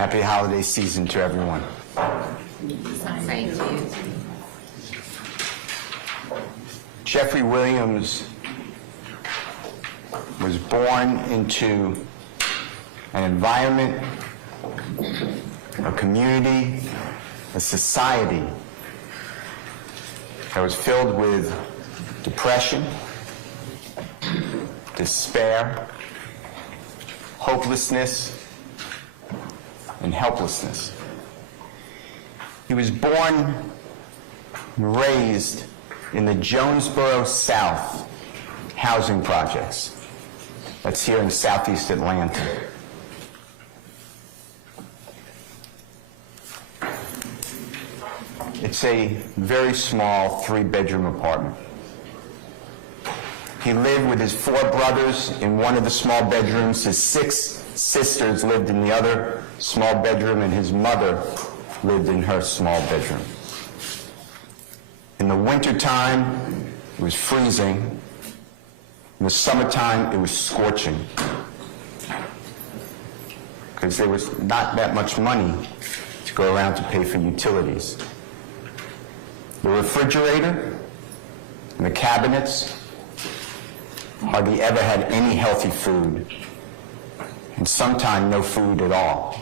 Happy holiday season to everyone. Thank you. Jeffery Williams was born into an environment, a community, a society that was filled with depression, despair, hopelessness, and helplessness. He was born and raised in the Jonesboro South housing projects. That's here in Southeast Atlanta. It's a very small 3-bedroom apartment. He lived with his 4 brothers in one of the small bedrooms. His 6 sisters lived in the other small bedroom, and his mother lived in her small bedroom. In the wintertime, it was freezing. In the summertime, it was scorching, because there was not that much money to go around to pay for utilities. The refrigerator and the cabinets hardly ever had any healthy food, and sometimes no food at all.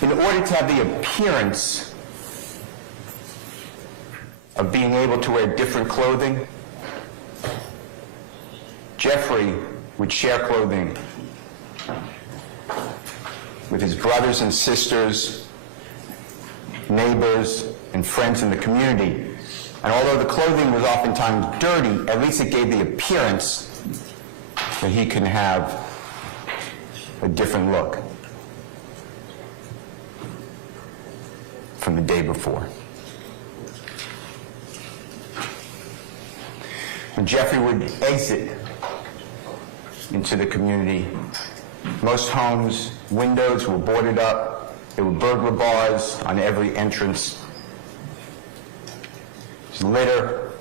In order to have the appearance of being able to wear different clothing, Jeffery would share clothing with his brothers and sisters, neighbors, and friends in the community. And although the clothing was oftentimes dirty, at least it gave the appearance that he can have a different look from the day before. When Jeffery would exit into the community, most homes' windows were boarded up. There were burglar bars on every entrance. Litter.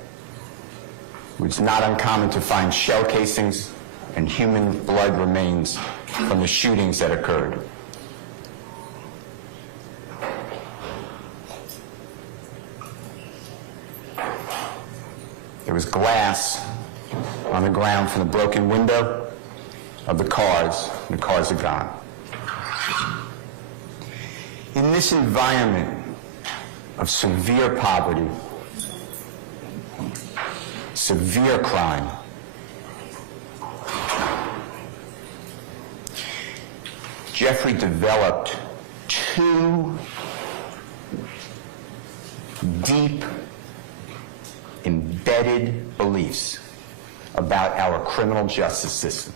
It was not uncommon to find shell casings and human blood remains from the shootings that occurred. There was glass on the ground from the broken window of the cars. The cars are gone. In this environment of severe poverty, severe crime, Jeffery developed 2 deep, embedded beliefs about our criminal justice system.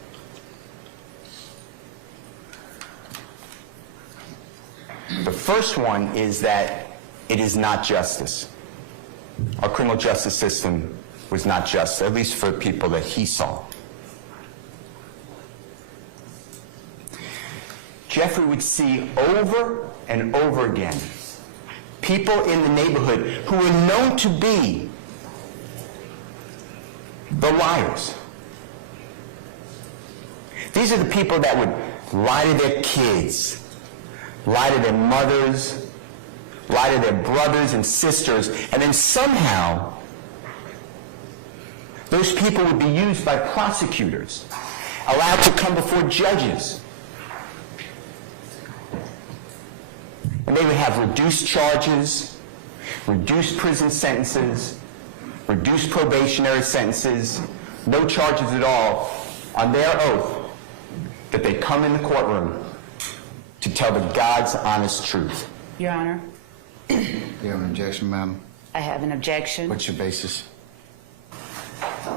The first one is that it is not justice. Our criminal justice system was not just, at least for people that he saw. Jeffery would see over and over again people in the neighborhood who were known to be the liars. These are the people that would lie to their kids, lie to their mothers, lie to their brothers and sisters, and then somehow those people would be used by prosecutors, allowed to come before judges. And they would have reduced charges, reduced prison sentences, reduced probationary sentences, no charges at all, on their oath that they come in the courtroom to tell the God's honest truth. Your Honor, You have an objection, ma'am? I have an objection. What's your basis?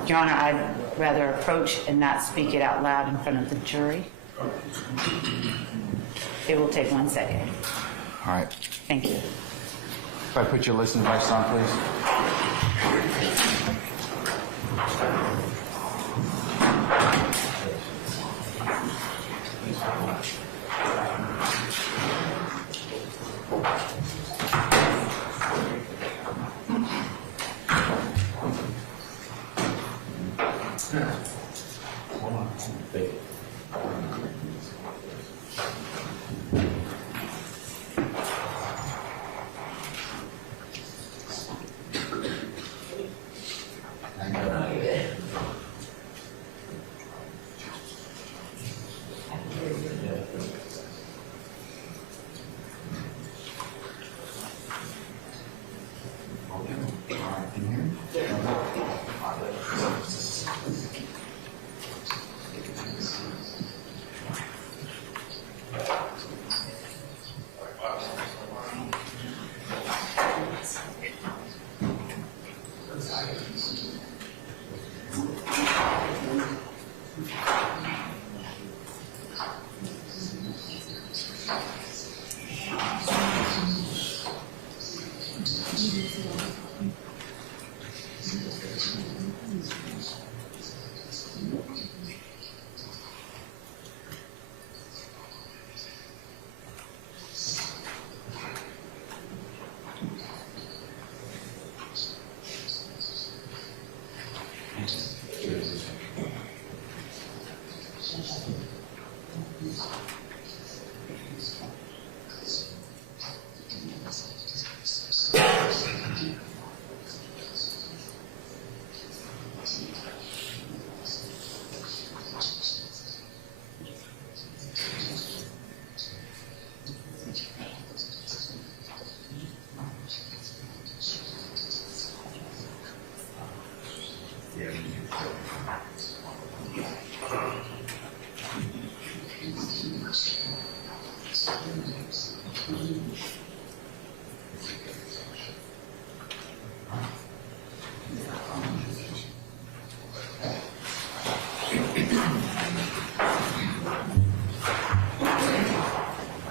Your Honor, I'd rather approach and not speak it out loud in front of the jury. It will take 1 second. All right. Thank you. If I put your listen device on, please.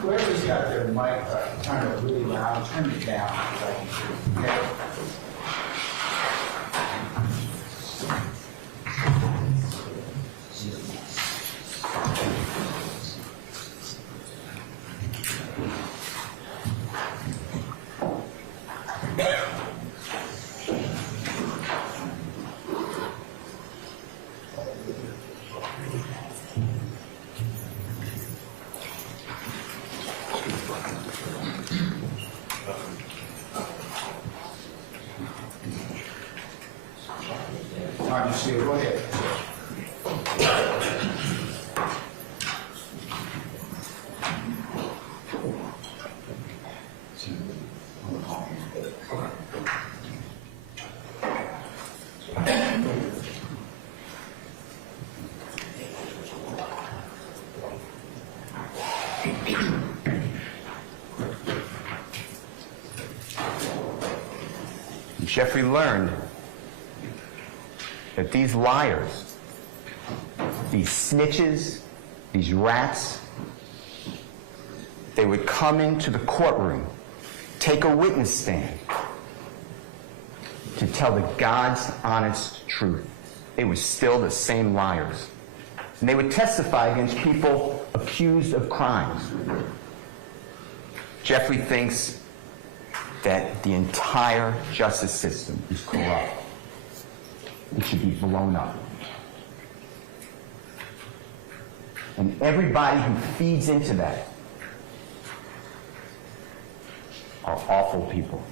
Whoever's got their mic, turn it really loud, turn it down. Okay? All right, Michelle, go ahead. Jeffrey learned that these liars, these snitches, these rats, they would come into the courtroom, take a witness stand to tell the God's honest truth. They were still the same liars. And they would testify against people accused of crimes. Jeffrey thinks that the entire justice system is corrupt. It should be blown up. And everybody who feeds into that are awful people,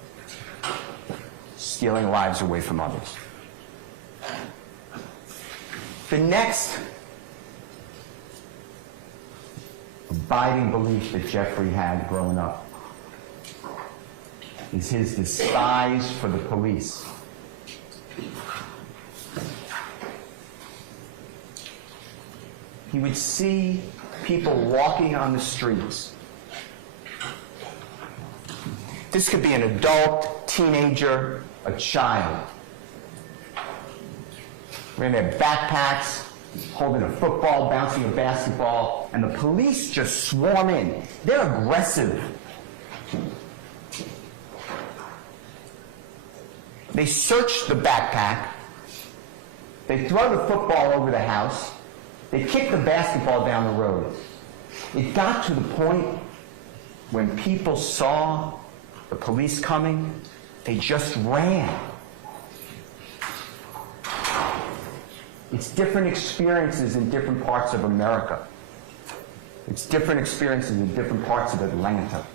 stealing lives away from others. The next abiding belief that Jeffrey had growing up is his despise for the police. He would see people walking on the streets. This could be an adult, teenager, a child. Wearing their backpacks, holding a football, bouncing a basketball, and the police just swarm in. They're aggressive. They search the backpack. They throw the football over the house. They kick the basketball down the road. It got to the point when people saw the police coming, they just ran. It's different experiences in different parts of America. It's different experiences in different parts of Atlanta.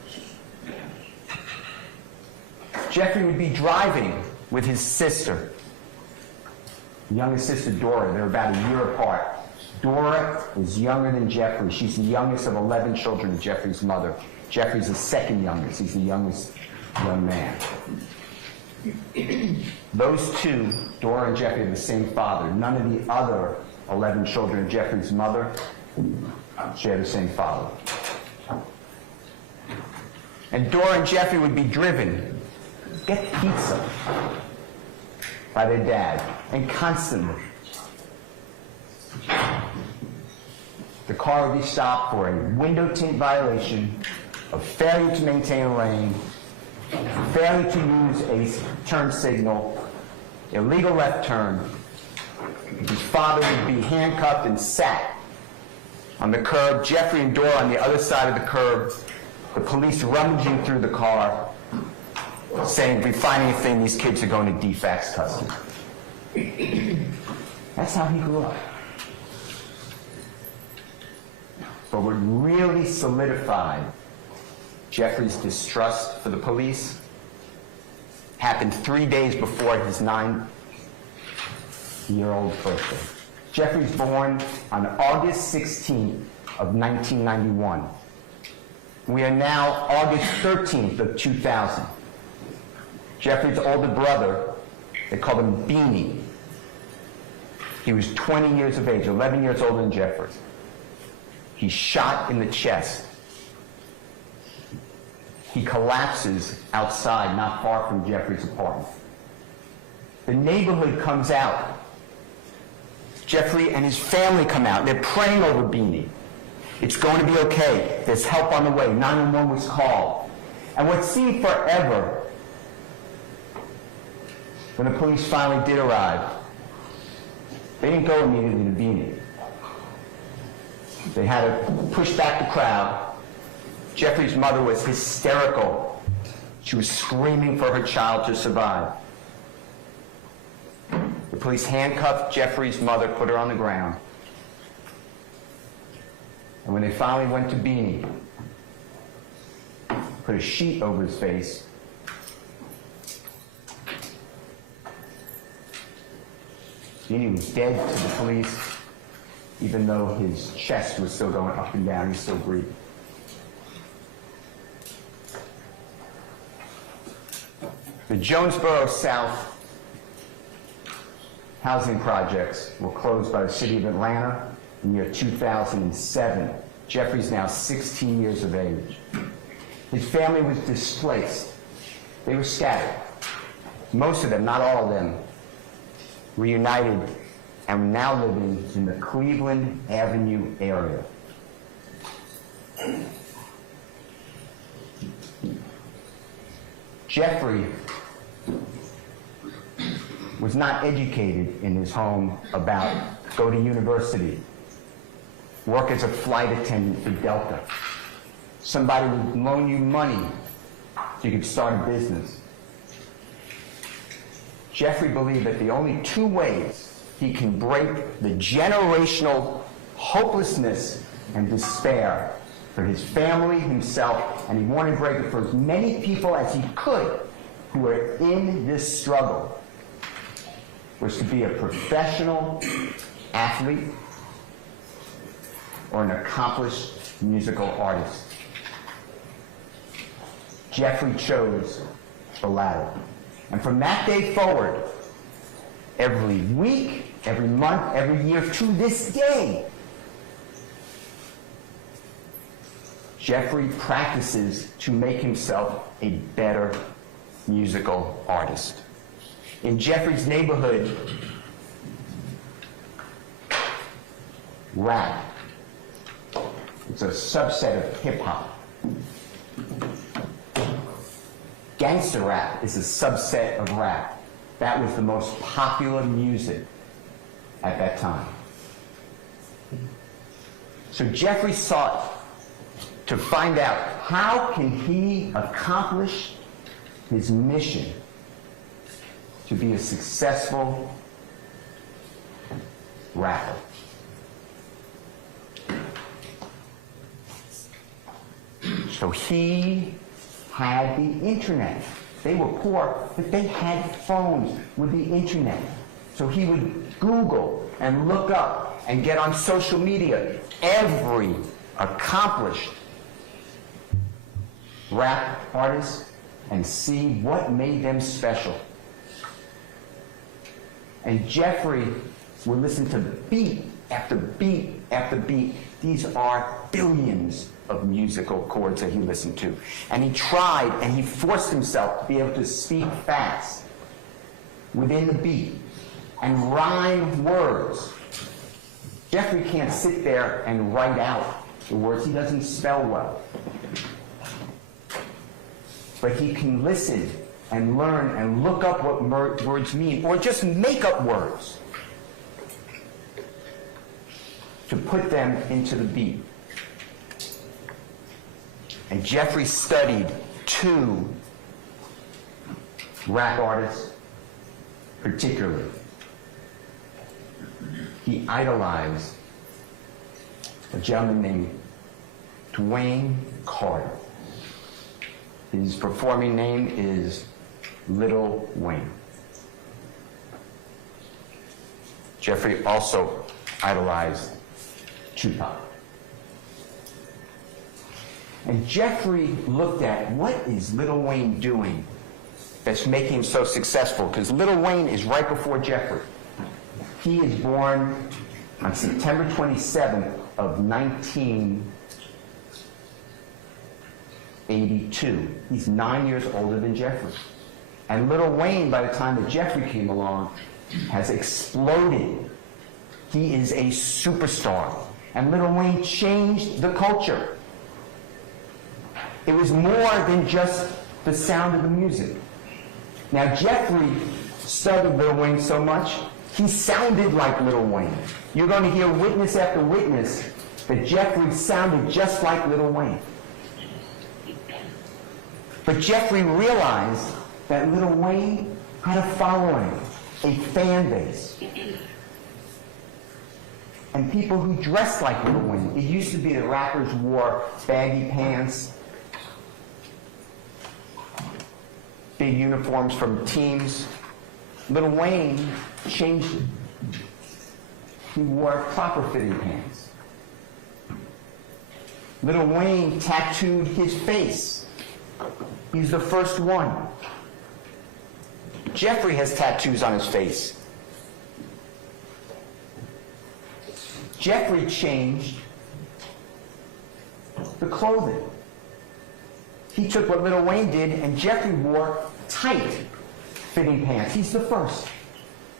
Jeffrey would be driving with his sister, youngest sister Dora. They're about a year apart. Dora is younger than Jeffrey. She's the youngest of 11 children of Jeffrey's mother. Jeffrey's the second youngest. He's the youngest young man. Those two, Dora and Jeffrey, have the same father. None of the other 11 children of Jeffrey's mother share the same father. And Dora and Jeffrey would be driven, get pizza, by their dad, and constantly. The car would be stopped for a window tint violation, a failure to maintain a lane, failure to use a turn signal, illegal left turn. His father would be handcuffed and sat on the curb, Jeffrey and Dora on the other side of the curb, the police rummaging through the car, saying, if we find anything, these kids are going to DFACS custody. That's how he grew up. But what really solidified Jeffrey's distrust for the police happened 3 days before his 9-year-old birthday. Jeffrey's born on August 16th of 1991. We are now August 13th of 2000. Jeffrey's older brother, they called him Beanie, He was 20 years of age, 11 years older than Jeffrey. He's shot in the chest. He collapses outside, not far from Jeffrey's apartment. The neighborhood comes out. Jeffrey and his family come out. They're praying over Beanie. It's going to be okay. There's help on the way. 911 was called. And what seemed forever, when the police finally did arrive, they didn't go immediately to Beanie. They had to push back the crowd. Jeffrey's mother was hysterical. She was screaming for her child to survive. The police handcuffed Jeffrey's mother, put her on the ground. And when they finally went to Beanie, put a sheet over his face, Beanie was dead to the police, even though his chest was still going up and down. He's still breathing. The Jonesboro South housing projects were closed by the city of Atlanta in the year 2007. Jeffrey's now 16 years of age. His family was displaced. They were scattered. Most of them, not all of them, reunited and were now living in the Cleveland Avenue area. Jeffrey was not educated in his home about go to university, work as a flight attendant for Delta. Somebody would loan you money so you could start a business. Jeffrey believed that the only two ways he can break the generational hopelessness and despair for his family, himself, and he wanted to break it for as many people as he could who were in this struggle, was to be a professional athlete or an accomplished musical artist. Jeffrey chose the latter. And from that day forward, every week, every month, every year, to this day, Jeffrey practices to make himself a better musical artist. In Jeffrey's neighborhood, rap, it's a subset of hip-hop. Gangster rap is a subset of rap. That was the most popular music at that time. So Jeffrey sought to find out how can he accomplish his mission to be a successful rapper. So he had the internet. They were poor, but they had phones with the internet. So he would Google and look up and get on social media every accomplished rap artist and see what made them special. And Jeffrey would listen to beat after beat after beat. These are billions of musical chords that he listened to. And he tried and he forced himself to be able to speak fast within the beat and rhyme words. Jeffrey can't sit there and write out the words. He doesn't spell well. But he can listen and learn and look up what words mean, or just make up words to put them into the beat. And Jeffrey studied two rap artists particularly. He idolized a gentleman named Dwayne Carter. His performing name is Little Wayne. Jeffrey also idolized Tupac. And Jeffrey looked at what is Little Wayne doing that's making him so successful, because Little Wayne is right before Jeffrey. He is born on September 27th of 1982. He's 9 years older than Jeffrey. And Lil Wayne, by the time that Jeffrey came along, has exploded. He is a superstar. And Lil Wayne changed the culture. It was more than just the sound of the music. Now, Jeffrey studied Lil Wayne so much, he sounded like Lil Wayne. You're going to hear witness after witness that Jeffrey sounded just like Lil Wayne. But Jeffrey realized that Lil Wayne had a following, a fan base, and people who dressed like Lil Wayne. It used to be that rappers wore baggy pants, big uniforms from teams. Lil Wayne changed it. He wore proper fitting pants. Lil Wayne tattooed his face. He's the first one. Jeffrey has tattoos on his face. Jeffrey changed the clothing. He took what Lil Wayne did, and Jeffrey wore tight fitting pants. He's the first.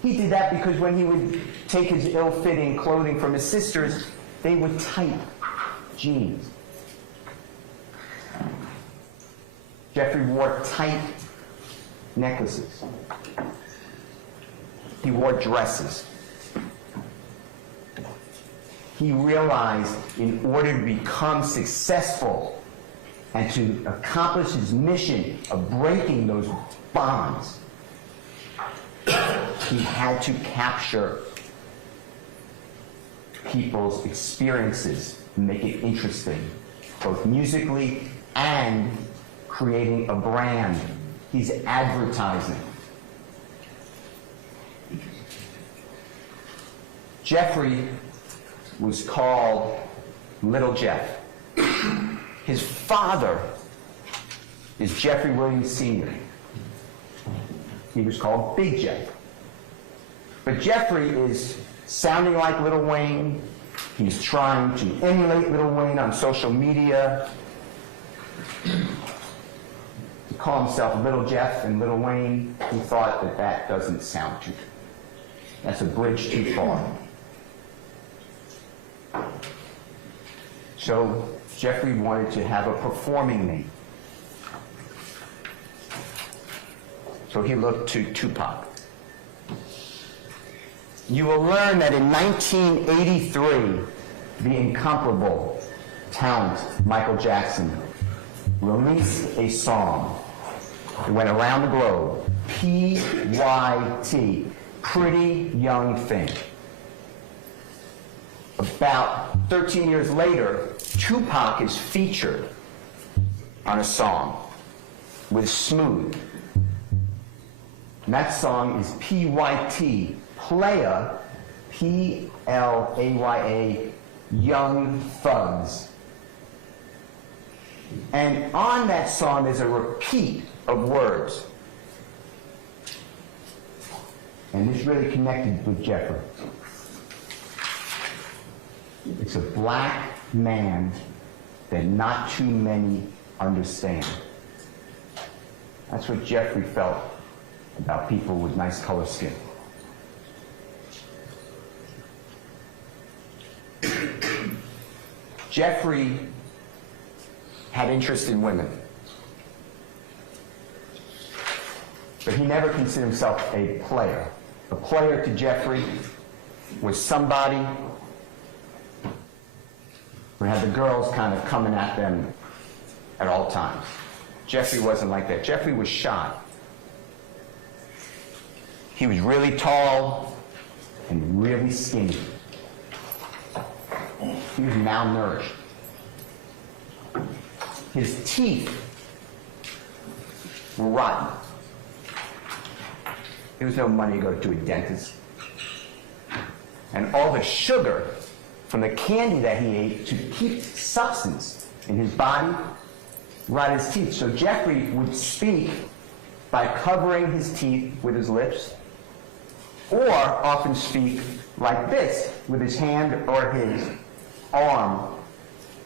He did that because when he would take his ill-fitting clothing from his sisters, they were tight jeans. Jeffrey wore tight necklaces. He wore dresses. He realized in order to become successful and to accomplish his mission of breaking those bonds, he had to capture people's experiences and make it interesting, both musically and creating a brand. He's advertising. Jeffrey was called Little Jeff. His father is Jeffrey Williams Sr. He was called Big Jeff. But Jeffrey is sounding like Lil Wayne. He's trying to emulate Lil Wayne on social media. To call himself Little Jeff and Lil Wayne, he thought that that doesn't sound too good. That's a bridge too far. So Jeffrey wanted to have a performing name. So he looked to Tupac. You will learn that in 1983, the incomparable talent Michael Jackson released a song. It went around the globe. P.Y.T. Pretty Young Thing. About 13 years later, Tupac is featured on a song with Smooth. And that song is P.Y.T. Playa, P-L-A-Y-A, Young Thugs. And on that song there's a repeat of words. And this really connected with Jeffrey. It's a black man that not too many understand. That's what Jeffrey felt about people with nice color skin. Jeffrey had interest in women, but he never considered himself a player. A player to Jeffrey was somebody who had the girls kind of coming at them at all times. Jeffrey wasn't like that. Jeffrey was shy. He was really tall and really skinny. He was malnourished. His teeth were rotten. There was no money to go to a dentist. And all the sugar from the candy that he ate to keep substance in his body rotted his teeth. So Jeffrey would speak by covering his teeth with his lips or often speak like this, with his hand or his arm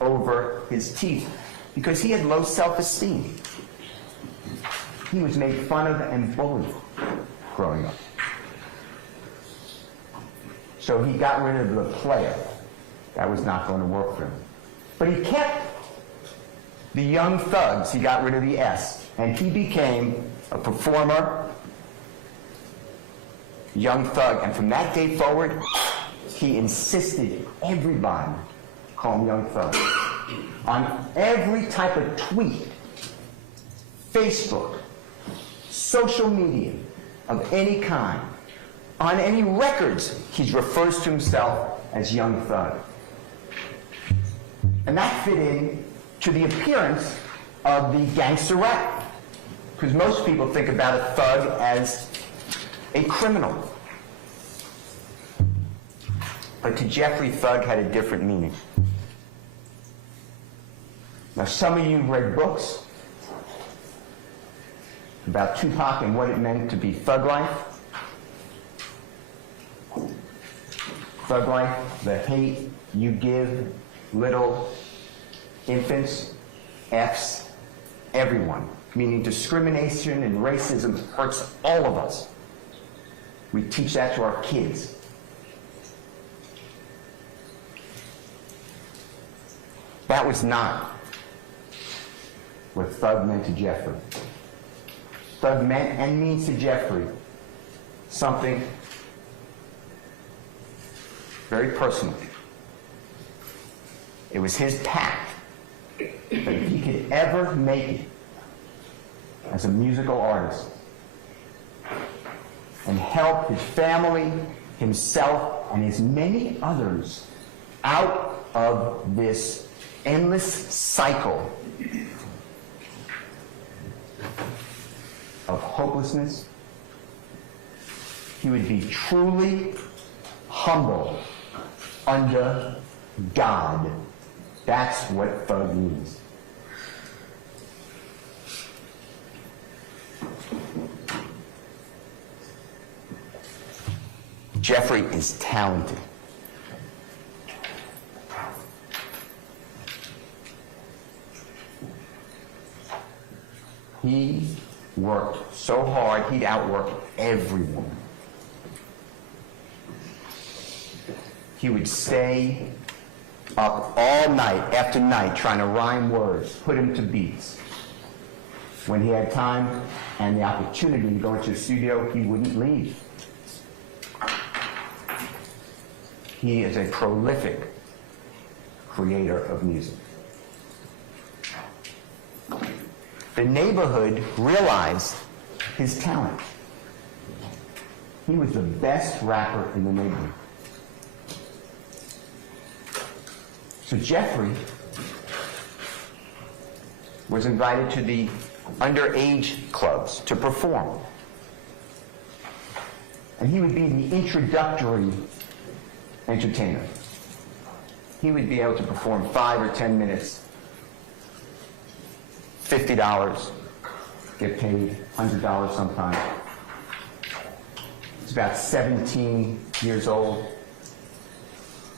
over his teeth, because he had low self-esteem. He was made fun of and bullied growing up. So he got rid of the player. That was not going to work for him. But he kept the young thugs. He got rid of the S, and he became a performer, young thug. And from that day forward, he insisted everybody call him Young Thug. On every type of tweet, Facebook, social media of any kind, on any records, he refers to himself as Young Thug. And that fit in to the appearance of the gangster rap. Because most people think about a thug as a criminal. But to Jeffery, thug had a different meaning. Now, some of you read books about Tupac and what it meant to be thug life. Thug life, the hate you give little infants, Fs, everyone. Meaning discrimination and racism hurts all of us. We teach that to our kids. That was not what thug meant to Jeffery. Thug meant and means to Jeffery something very personal. It was his pact that if he could ever make it as a musical artist and help his family, himself, and as many others out of this endless cycle of hopelessness, he would be truly humble under God. That's what thug means. Jeffery is talented. He worked so hard, he'd outwork everyone. He would stay up all night after night trying to rhyme words, put him to beats. When he had time and the opportunity to go into the studio, he wouldn't leave. He is a prolific creator of music. The neighborhood realized his talent. He was the best rapper in the neighborhood. So Jeffery was invited to the underage clubs to perform. And he would be the introductory entertainer. He would be able to perform 5 or 10 minutes, $50, get paid $100 sometimes. He's about 17 years old,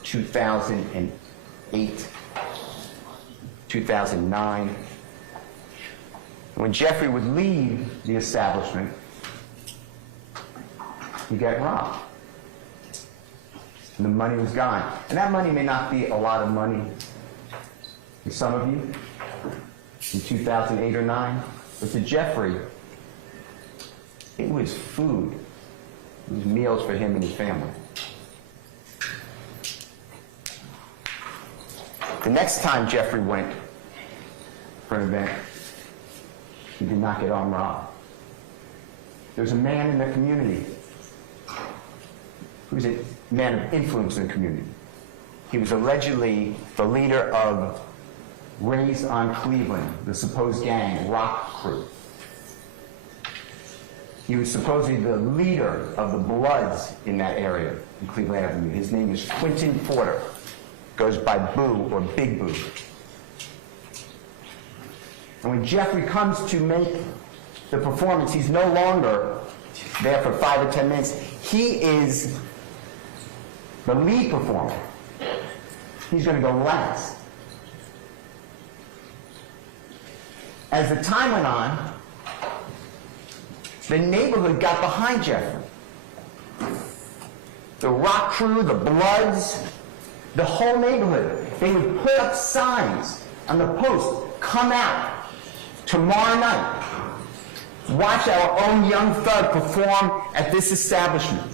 2008, 2009. When Jeffery would leave the establishment, he'd get robbed. And the money was gone. And that money may not be a lot of money to some of you in 2008 or 9, but to Jeffery, it was food. It was meals for him and his family. The next time Jeffery went for an event, he did not get armed robbed. There was a man in the community who was a man of influence in the community. He was allegedly the leader of Raised on Cleveland, the supposed gang, rock crew. He was supposedly the leader of the Bloods in that area, in Cleveland Avenue. His name is Quentin Porter. Goes by Boo or Big Boo. And when Jeffery comes to make the performance, he's no longer there for 5 or 10 minutes. He is the lead performer. He's going to go last. As the time went on, the neighborhood got behind Jeffery. The rock crew, the Bloods, the whole neighborhood. They would put up signs on the post, come out tomorrow night. Watch our own young thug perform at this establishment.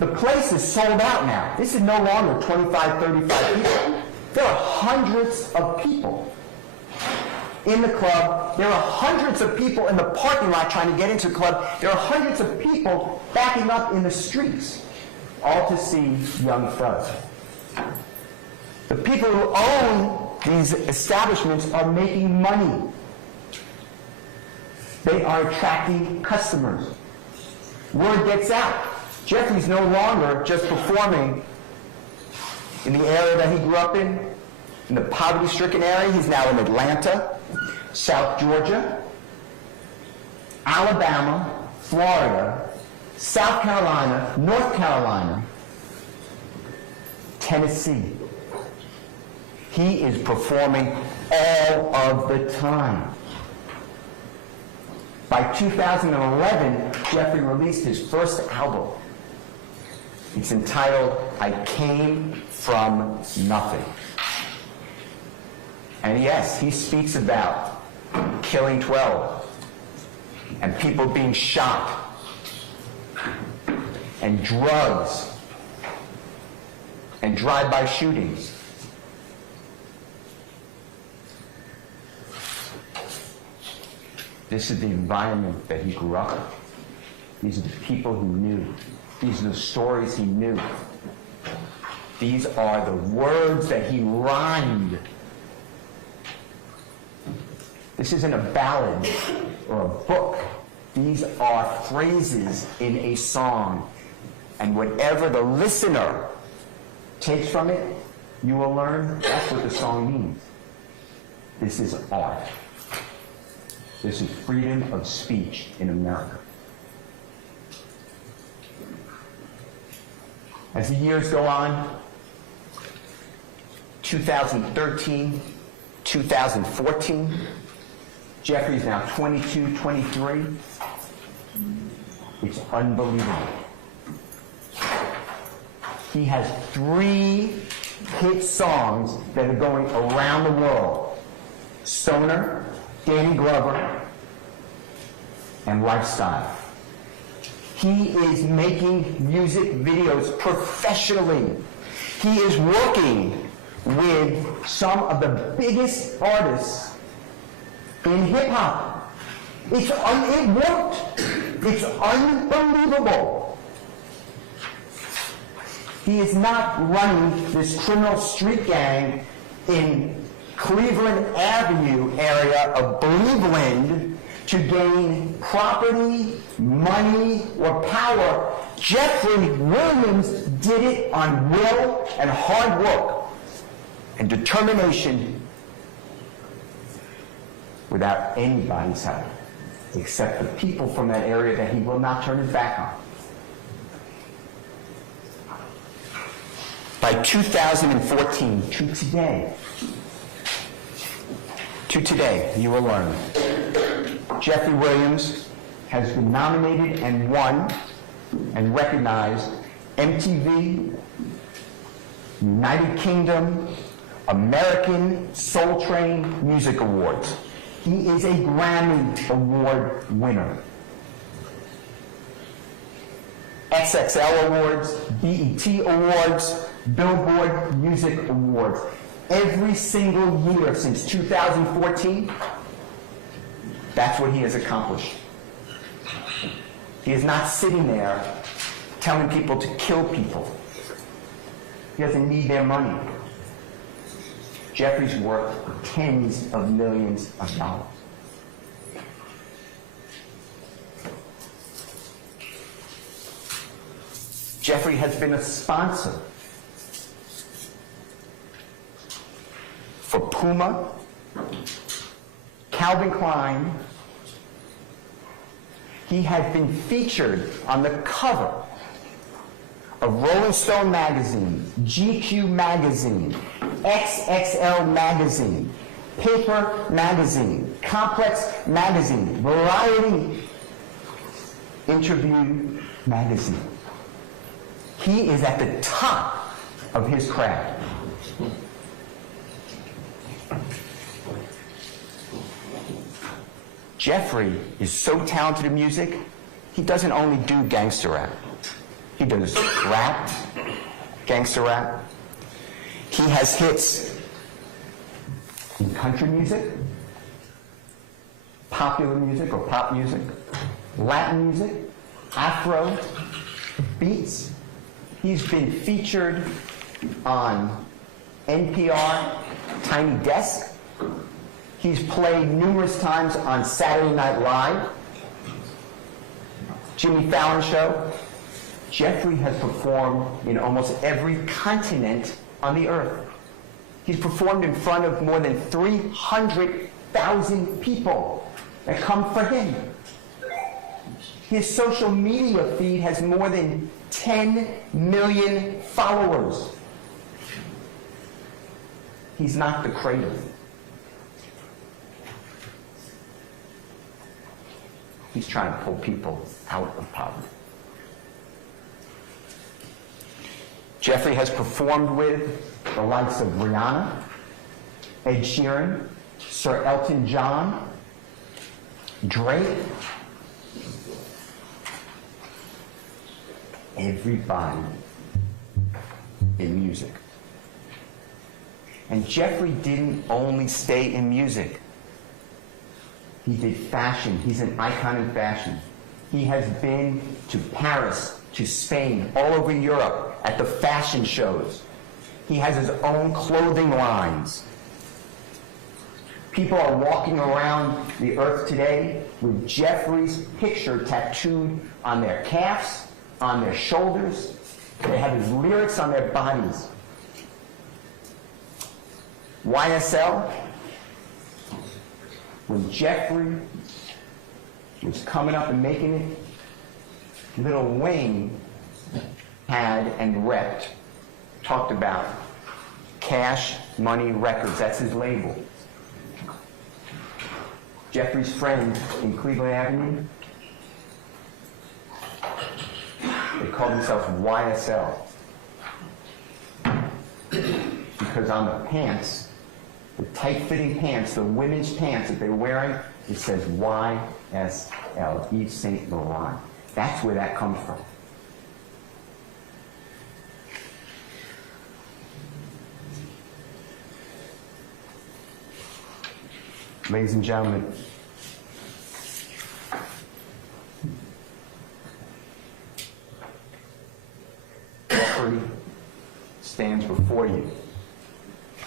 The place is sold out now. This is no longer 25, 35 people. There are hundreds of people in the club. There are hundreds of people in the parking lot trying to get into the club. There are hundreds of people backing up in the streets, all to see Young Thug. The people who own these establishments are making money. They are attracting customers. Word gets out. Jeffery's no longer just performing in the area that he grew up in the poverty-stricken area. He's now in Atlanta, South Georgia, Alabama, Florida, South Carolina, North Carolina, Tennessee. He is performing all of the time. By 2011, Jeffery released his first album. It's entitled, I Came From Nothing. And yes, he speaks about killing 12 and people being shot and drugs and drive-by shootings. This is the environment that he grew up in. These are the people he knew. These are the stories he knew. These are the words that he rhymed. This isn't a ballad or a book. These are phrases in a song. And whatever the listener takes from it, you will learn that's what the song means. This is art. This is freedom of speech in America. As the years go on, 2013, 2014, Jeffery's now 22, 23. It's unbelievable. He has 3 hit songs that are going around the world. Stoner, Danny Glover, and Lifestyle. He is making music videos professionally. He is working with some of the biggest artists in hip-hop. It worked. It's unbelievable. He is not running this criminal street gang in Cleveland Avenue area of Cleveland to gain property, money, or power. Jeffery Williams did it on will and hard work and determination without anybody's help, except the people from that area that he will not turn his back on. By 2014, to today, you will learn. Jeffery Williams has been nominated and won and recognized MTV, United Kingdom, American Soul Train Music Awards. He is a Grammy Award winner. XXL Awards, BET Awards, Billboard Music Awards. Every single year since 2014, that's what he has accomplished. He is not sitting there telling people to kill people. He doesn't need their money. Jeffery's worth tens of millions of dollars. Jeffery has been a sponsor for Puma, Calvin Klein. He has been featured on the cover of Rolling Stone magazine, GQ magazine, XXL magazine, Paper magazine, Complex magazine, Variety Interview magazine. He is at the top of his craft. Jeffery is so talented in music, he doesn't only do gangster rap. He does rap, gangster rap. He has hits in country music, popular music or pop music, Latin music, Afro beats. He's been featured on NPR, Tiny Desk. He's played numerous times on Saturday Night Live, Jimmy Fallon Show. Jeffery has performed in almost every continent on the earth. He's performed in front of more than 300,000 people that come for him. His social media feed has more than 10 million followers. He's not the cradle. He's trying to pull people out of poverty. Jeffery has performed with the likes of Rihanna, Ed Sheeran, Sir Elton John, Drake, everybody in music. And Jeffery didn't only stay in music. He did fashion. He's an icon in fashion. He has been to Paris, to Spain, all over Europe at the fashion shows. He has his own clothing lines. People are walking around the earth today with Jeffery's picture tattooed on their calves, on their shoulders. They have his lyrics on their bodies. YSL, when Jeffery was coming up and making it, Lil Wayne had and repped, talked about Cash Money Records. That's his label. Jeffery's friend in Cleveland Avenue, they called themselves YSL. Because on the pants, the tight-fitting pants, the women's pants that they're wearing, it says YSL, Yves Saint Laurent. That's where that comes from. Ladies and gentlemen, Jeffery stands before you,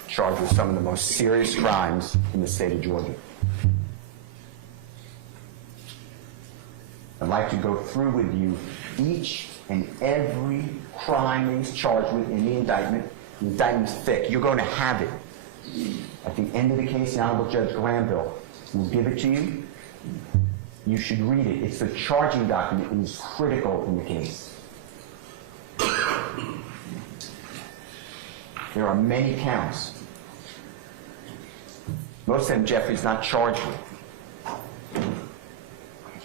charged with some of the most serious crimes in the state of Georgia. I'd like to go through with you each and every crime that he's charged with in the indictment. The indictment's thick. You're going to have it. At the end of the case, the Honorable Judge Granville will give it to you. You should read it. It's the charging document. It is critical in the case. There are many counts. Most of them Jeffrey's not charged with.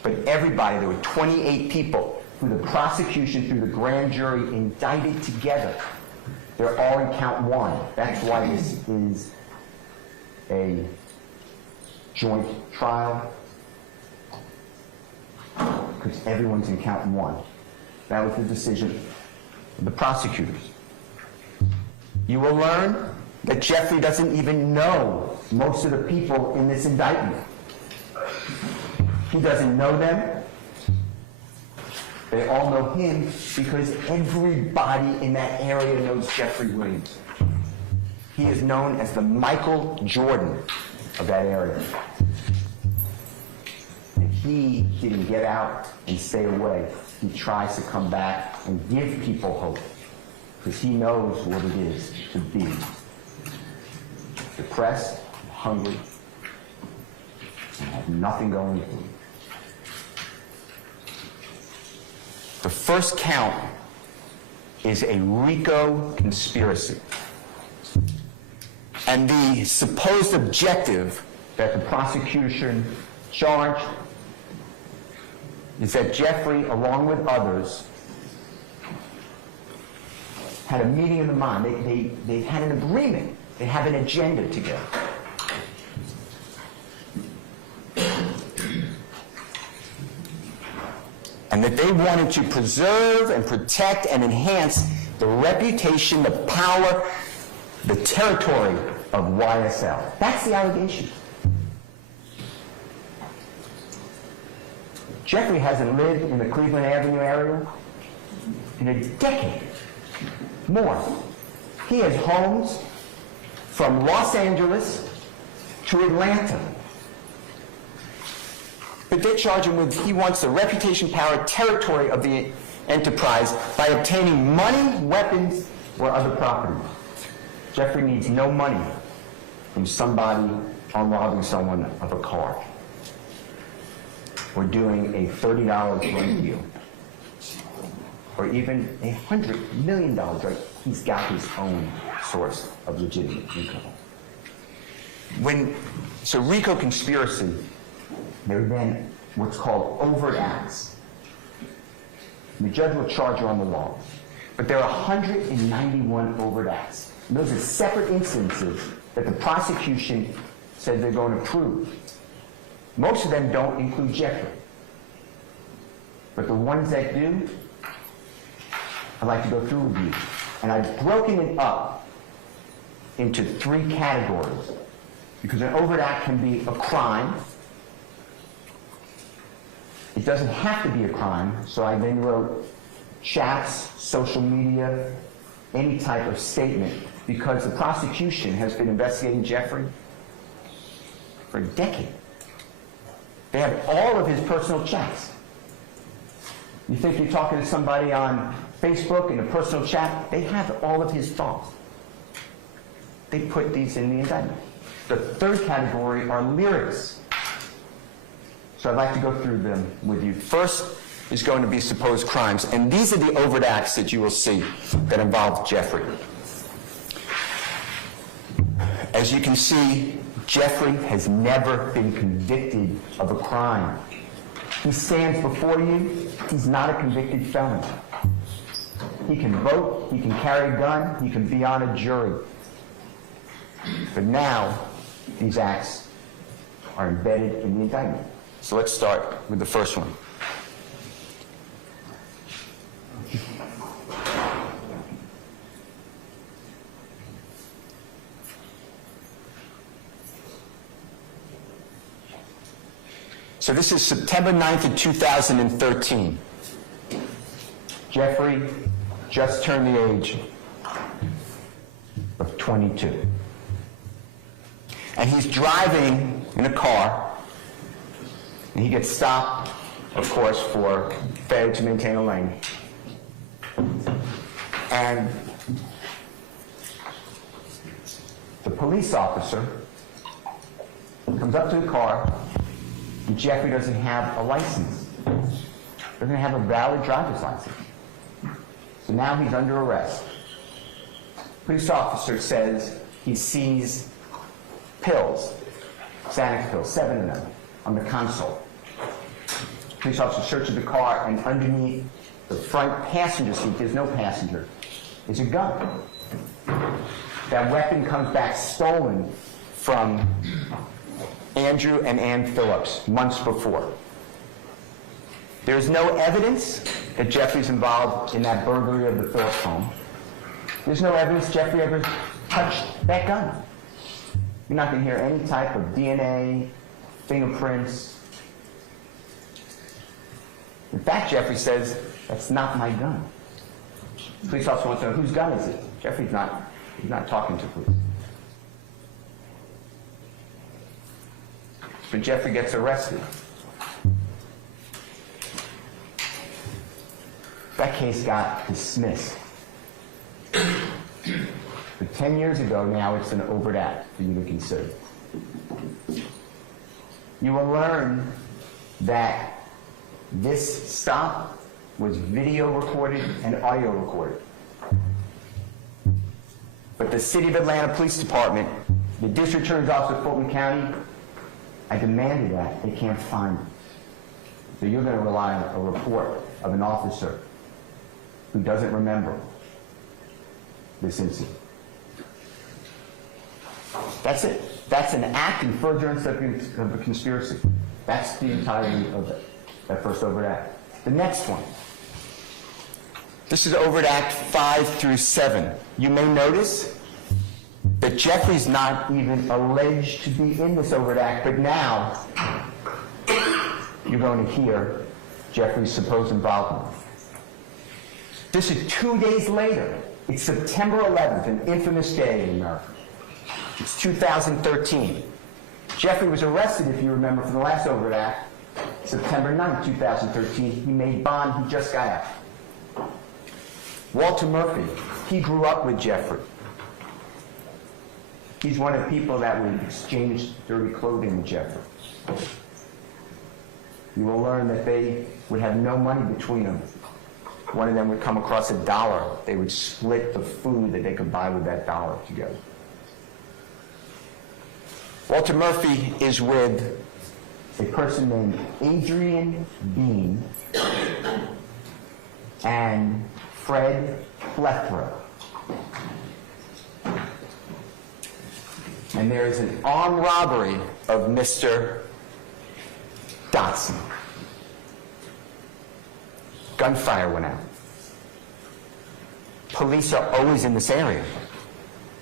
But everybody, there were 28 people who the prosecution, through the grand jury, indicted together. They're all in count one. That's why this is a joint trial, because everyone's in count one. That was the decision of the prosecutors. You will learn that Jeffery doesn't even know most of the people in this indictment. He doesn't know them. They all know him because everybody in that area knows Jeffery Williams. He is known as the Michael Jordan of that area. And he didn't get out and stay away. He tries to come back and give people hope because he knows what it is to be depressed, hungry, and have nothing going for you. The first count is a RICO conspiracy. And the supposed objective that the prosecution charged is that Jeffery, along with others, had a meeting of the mind. They had an agreement. They have an agenda together. and that they wanted to preserve and protect and enhance the reputation, the power, the territory of YSL. That's the allegation. Jeffery hasn't lived in the Cleveland Avenue area in a decade. More. He has homes from Los Angeles to Atlanta. But they charge him with, he wants the reputation, power, territory of the enterprise by obtaining money, Weapons or other property. Jeffery needs no money from somebody on robbing someone of a car or doing a $30 drug deal or even $100 million. Right? He's got his own source of legitimate income. So RICO conspiracy, There are then what's called overt acts. The judge will charge you on the law. But there are 191 overt acts. And those are separate instances that the prosecution said they're going to prove. Most of them don't include Jeffery. But the ones that do, I'd like to go through with you. And I've broken it up into 3 categories. Because an overt act can be a crime. It doesn't have to be a crime, so I then wrote chats, social media, any type of statement, because the prosecution has been investigating Jeffery for a decade. They have all of his personal chats. You think you're talking to somebody on Facebook in a personal chat? They have all of his thoughts. They put these in the indictment. The third category are lyrics. So I'd like to go through them with you. first is going to be supposed crimes. And these are the overt acts that you will see that involve Jeffery. As you can see, Jeffery has never been convicted of a crime. He stands before you. He's not a convicted felon. He can vote. He can carry a gun. He can be on a jury. But now, these acts are embedded in the indictment. so let's start with the first one. So this is September 9th of 2013. Jeffery just turned the age of 22. And he's driving in a car, and he gets stopped, of course, for failure to maintain a lane. And the police officer comes up to the car, and Jeffery doesn't have a license. Doesn't have a valid driver's license. So now he's under arrest. Police officer says he sees pills, Xanax pills, 7 of them, on the console. Police officer searches the car, and underneath the front passenger seat, there's no passenger, is a gun. That weapon comes back stolen from Andrew and Ann Phillips months before. There's no evidence that Jeffrey's involved in that burglary of the Phillips home. There's no evidence Jeffery ever touched that gun. You're not going to hear any type of DNA, fingerprints. In fact, Jeffery says, that's not my gun. The police officer wants to know, whose gun is it? Jeffrey's not talking to police. But Jeffery gets arrested. That case got dismissed. But 10 years ago now, it's an overt act for you to consider. You will learn that this stop was video recorded and audio recorded. But the City of Atlanta Police Department, the District Attorney's Office of Fulton County, I demanded that. They can't find it. So you're going to rely on a report of an officer who doesn't remember this incident. That's it. That's an act in furtherance of a conspiracy. That's the entirety of it, that first overt act. The next one. This is overt act 5 through 7. You may notice that Jeffrey's not even alleged to be in this overt act, but now you're going to hear Jeffrey's supposed involvement. This is 2 days later. It's September 11th, an infamous day in America. It's 2013. Jeffrey was arrested, if you remember, for the last overt act, September 9th, 2013. He made bond. He just got out. Walter Murphy, he grew up with Jeffrey. He's one of the people that would exchange dirty clothing with Jeffrey. You will learn that they would have no money between them. One of them would come across $1. They would split the food that they could buy with that $1 together. Walter Murphy is with a person named Adrian Bean and Fred Plethora. And there is an armed robbery of Mr. Dotson. Gunfire went out. Police are always in this area.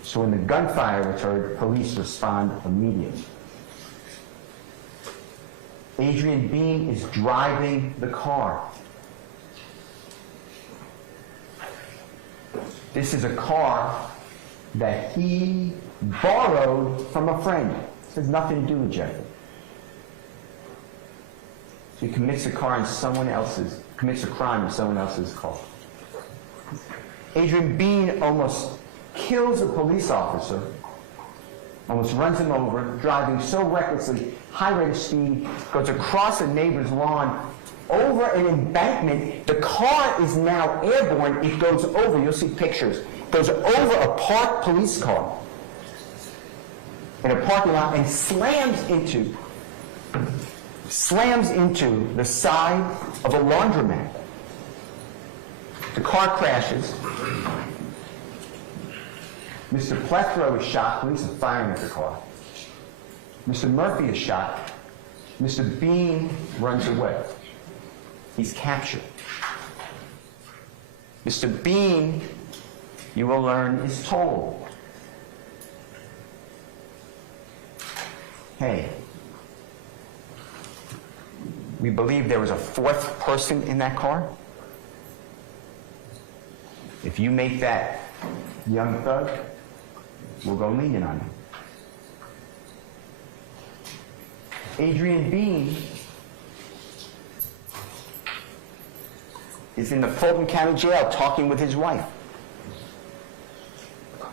So when the gunfire was heard, police respond immediately. Adrian Bean is driving the car. This is a car that he borrowed from a friend. This has nothing to do with Jeffrey. So he commits a crime in someone else's car. Adrian Bean almost kills a police officer, almost runs him over, driving so recklessly, high rate of speed, goes across a neighbor's lawn, over an embankment. The car is now airborne. It goes over, you'll see pictures, goes over a parked police car in a parking lot and slams into the side of a laundromat. The car crashes. Mr. Plethora is shot. Police are firing at the car. Mr. Murphy is shot. Mr. Bean runs away. He's captured. Mr. Bean, you will learn, is told, hey, we believe there was a fourth person in that car. If you make that young thug, we'll go lenient on him. Adrian Bean is in the Fulton County Jail talking with his wife.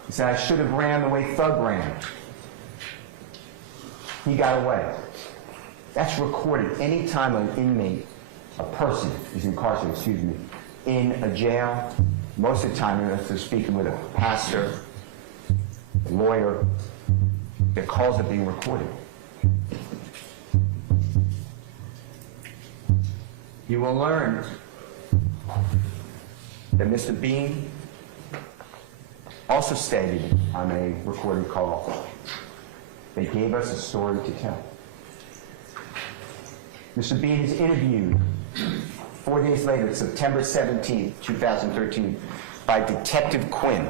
He said, I should have ran the way Thug ran. He got away. That's recorded anytime an inmate, a person is incarcerated, in a jail. Most of the time, if they're speaking with a pastor, a lawyer, their calls are being recorded. You will learn that Mr. Bean also stated on a recorded call, they gave us a story to tell. Mr. Bean is interviewed 4 days later, September 17, 2013, by Detective Quinn,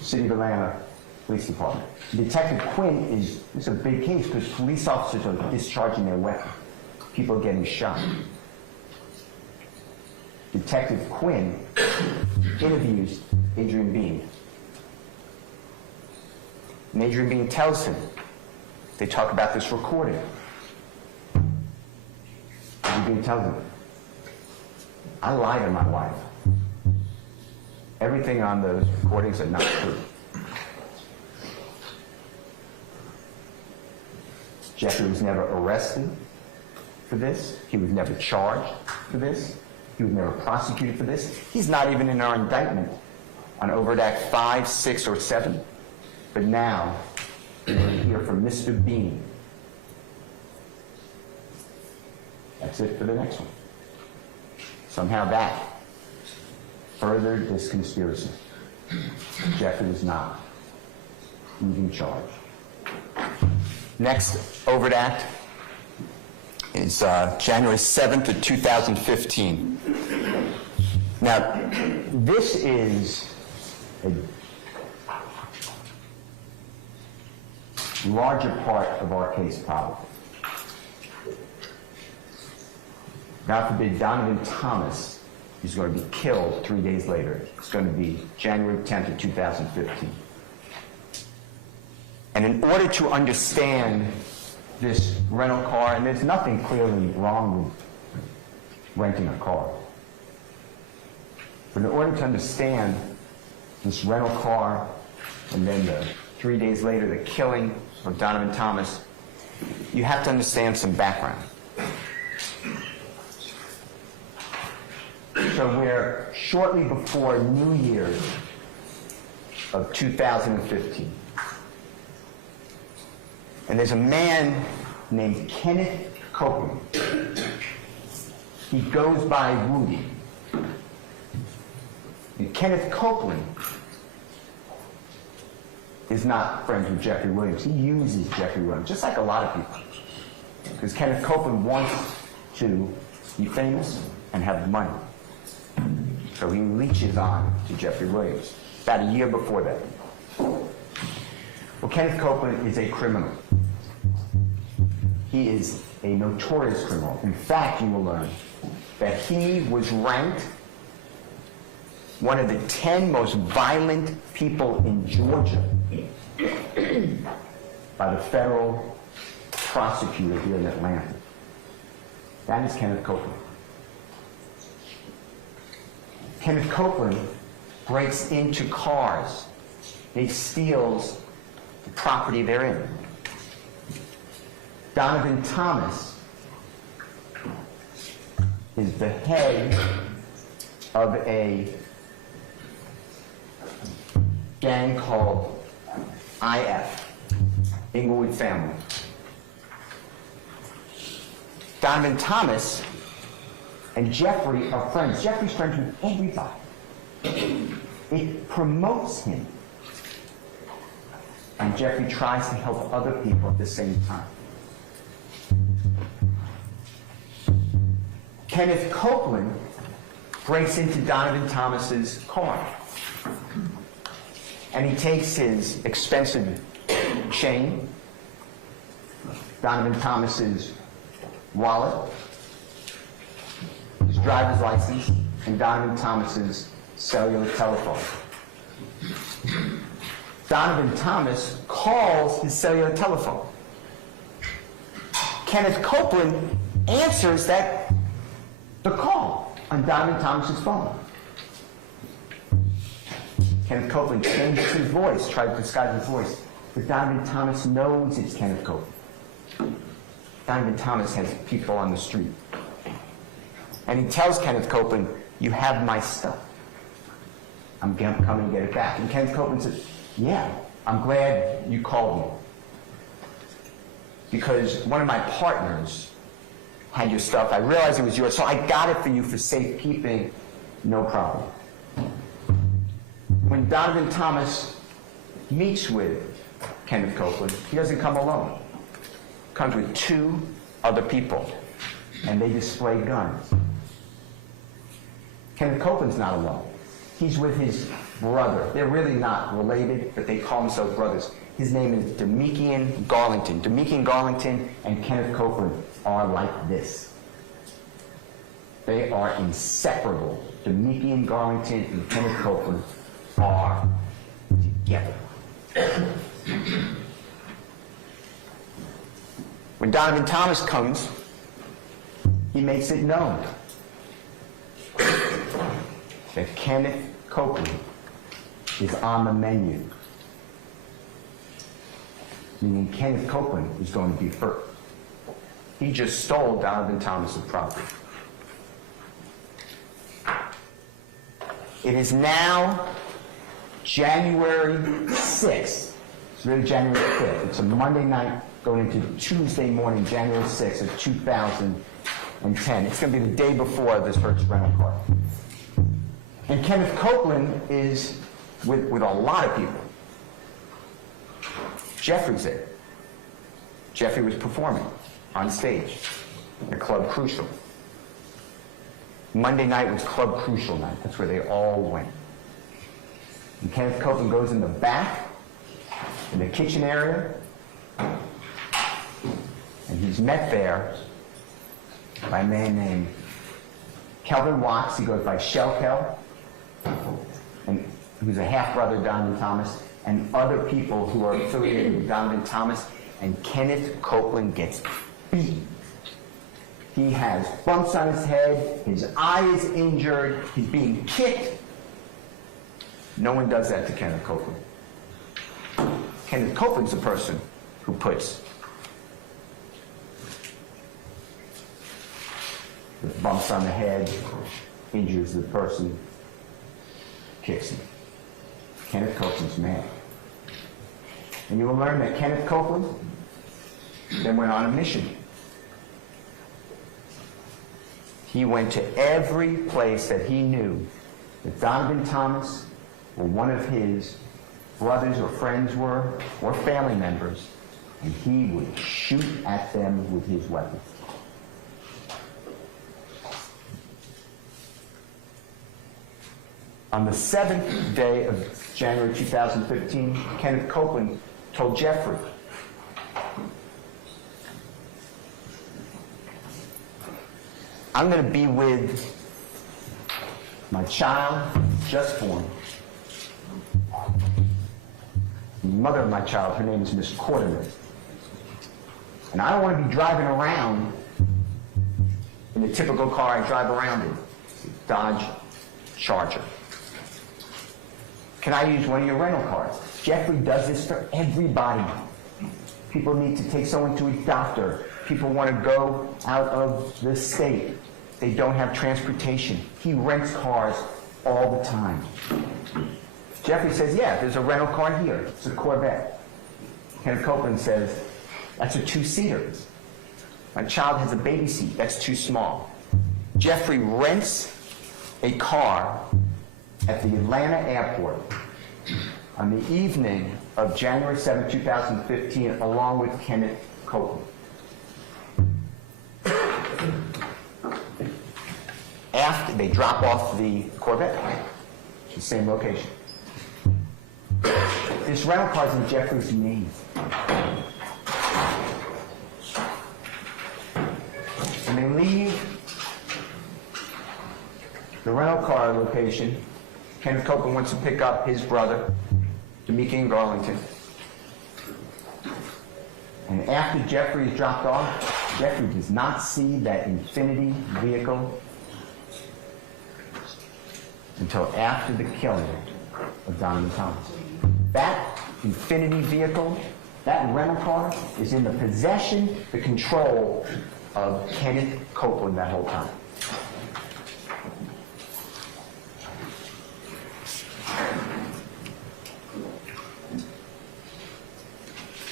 City of Atlanta Police Department. Detective Quinn is a big case because police officers are discharging their weapon. People are getting shot. Detective Quinn interviews Adrian Bean. And Adrian Bean tells him, they talk about this recording. Adrian Bean tells him, I lied to my wife. Everything on those recordings are not true. Jeffery was never arrested for this. He was never charged for this. He was never prosecuted for this. He's not even in our indictment on Overt Act 5, 6, or 7. But now, we're going to hear from Mr. Bean. That's it for the next one. Somehow that furthered this conspiracy. Jeffery was not even charged. Next overt act is January 7th of 2015. Now, this is a larger part of our case, probably. God forbid Donovan Thomas is going to be killed 3 days later. It's going to be January 10th of 2015. And in order to understand this rental car, and there's nothing clearly wrong with renting a car, but in order to understand this rental car and then 3 days later the killing of Donovan Thomas, you have to understand some background. So we're shortly before New Year's of 2015. And there's a man named Kenneth Copeland. He goes by Woody. And Kenneth Copeland is not friends with Jeffery Williams. He uses Jeffery Williams, just like a lot of people. Because Kenneth Copeland wants to be famous and have money. So he leeches on to Jeffery Williams, about a year before that. Well, Kenneth Copeland is a criminal. He is a notorious criminal. In fact, you will learn that he was ranked one of the 10 most violent people in Georgia by the federal prosecutor here in Atlanta. That is Kenneth Copeland. Kenneth Copeland breaks into cars. He steals the property they're in. Donovan Thomas is the head of a gang called IF, Inglewood Family. Donovan Thomas and Jeffery are friends. Jeffrey's friends with everybody. It promotes him. And Jeffery tries to help other people at the same time. Kenneth Copeland breaks into Donovan Thomas's car. And he takes his expensive chain, Donovan Thomas's wallet, his driver's license, and Donovan Thomas's cellular telephone. Donovan Thomas calls his cellular telephone. Kenneth Copeland answers the call on Donovan Thomas's phone. Kenneth Copeland changes his voice, tries to disguise his voice, but Donovan Thomas knows it's Kenneth Copeland. Donovan Thomas has people on the street. And he tells Kenneth Copeland, "You have my stuff. I'm coming to get it back." And Kenneth Copeland says, "Yeah, I'm glad you called me. Because one of my partners had your stuff. I realized it was yours, so I got it for you for safekeeping. No problem." When Donovan Thomas meets with Kenneth Copeland, he doesn't come alone. He comes with 2 other people, and they display guns. Kenneth Copeland's not alone. He's with his brother. They're really not related, but they call themselves brothers. His name is Demekian Garlington. Demekian Garlington and Kenneth Copeland are like this. They are inseparable. Demekian Garlington and Kenneth Copeland are together. When Donovan Thomas comes, he makes it known that Kenneth Copeland is on the menu. Meaning Kenneth Copeland is going to be hurt. He just stole Donovan Thomas's property. It is now January 6th. It's really January 5th. It's a Monday night going into Tuesday morning, January 6th of 2010. It's going to be the day before this first rental car. And Kenneth Copeland is with a lot of people. Jeffrey's there. Jeffrey was performing on stage at Club Crucial. Monday night was Club Crucial night. That's where they all went. And Kenneth Copeland goes in the back, in the kitchen area, and he's met there by a man named Kelvin Watts. He goes by Shell Kel, and who's a half-brother of Donovan Thomas, and other people who are affiliated with Donovan Thomas, and Kenneth Copeland gets beaten. He has bumps on his head, his eye is injured, he's being kicked. No one does that to Kenneth Copeland. Kenneth Copeland's the person who puts the bumps on the head, injures the person, kicks him. Kenneth Copeland's mad. And you will learn that Kenneth Copeland then went on a mission. He went to every place that he knew that Donovan Thomas or one of his brothers or friends were, or family members, and he would shoot at them with his weapon. On the 7th day of January 2015, Kenneth Copeland told Jeffrey, I'm going to be with my child just born. The mother of my child, her name is Miss Quarterman. And I don't want to be driving around in the typical car I drive around in, Dodge Charger. Can I use one of your rental cars? Jeffrey does this for everybody. People need to take someone to a doctor. People want to go out of the state. They don't have transportation. He rents cars all the time. Jeffrey says, yeah, there's a rental car here. It's a Corvette. Kenneth Copeland says, that's a two-seater. My child has a baby seat. That's too small. Jeffrey rents a car at the Atlanta airport on the evening of January 7, 2015, along with Kenneth Copeland. After they drop off the Corvette, the same location. This rental car is in Jeffrey's name. When they leave the rental car location, Kenneth Copeland wants to pick up his brother, D'Amica in Garlington. And after Jeffrey is dropped off, Jeffrey does not see that Infiniti vehicle until after the killing of Donovan Thomas. That Infiniti vehicle, that rental car, is in the possession, the control of Kenneth Copeland that whole time.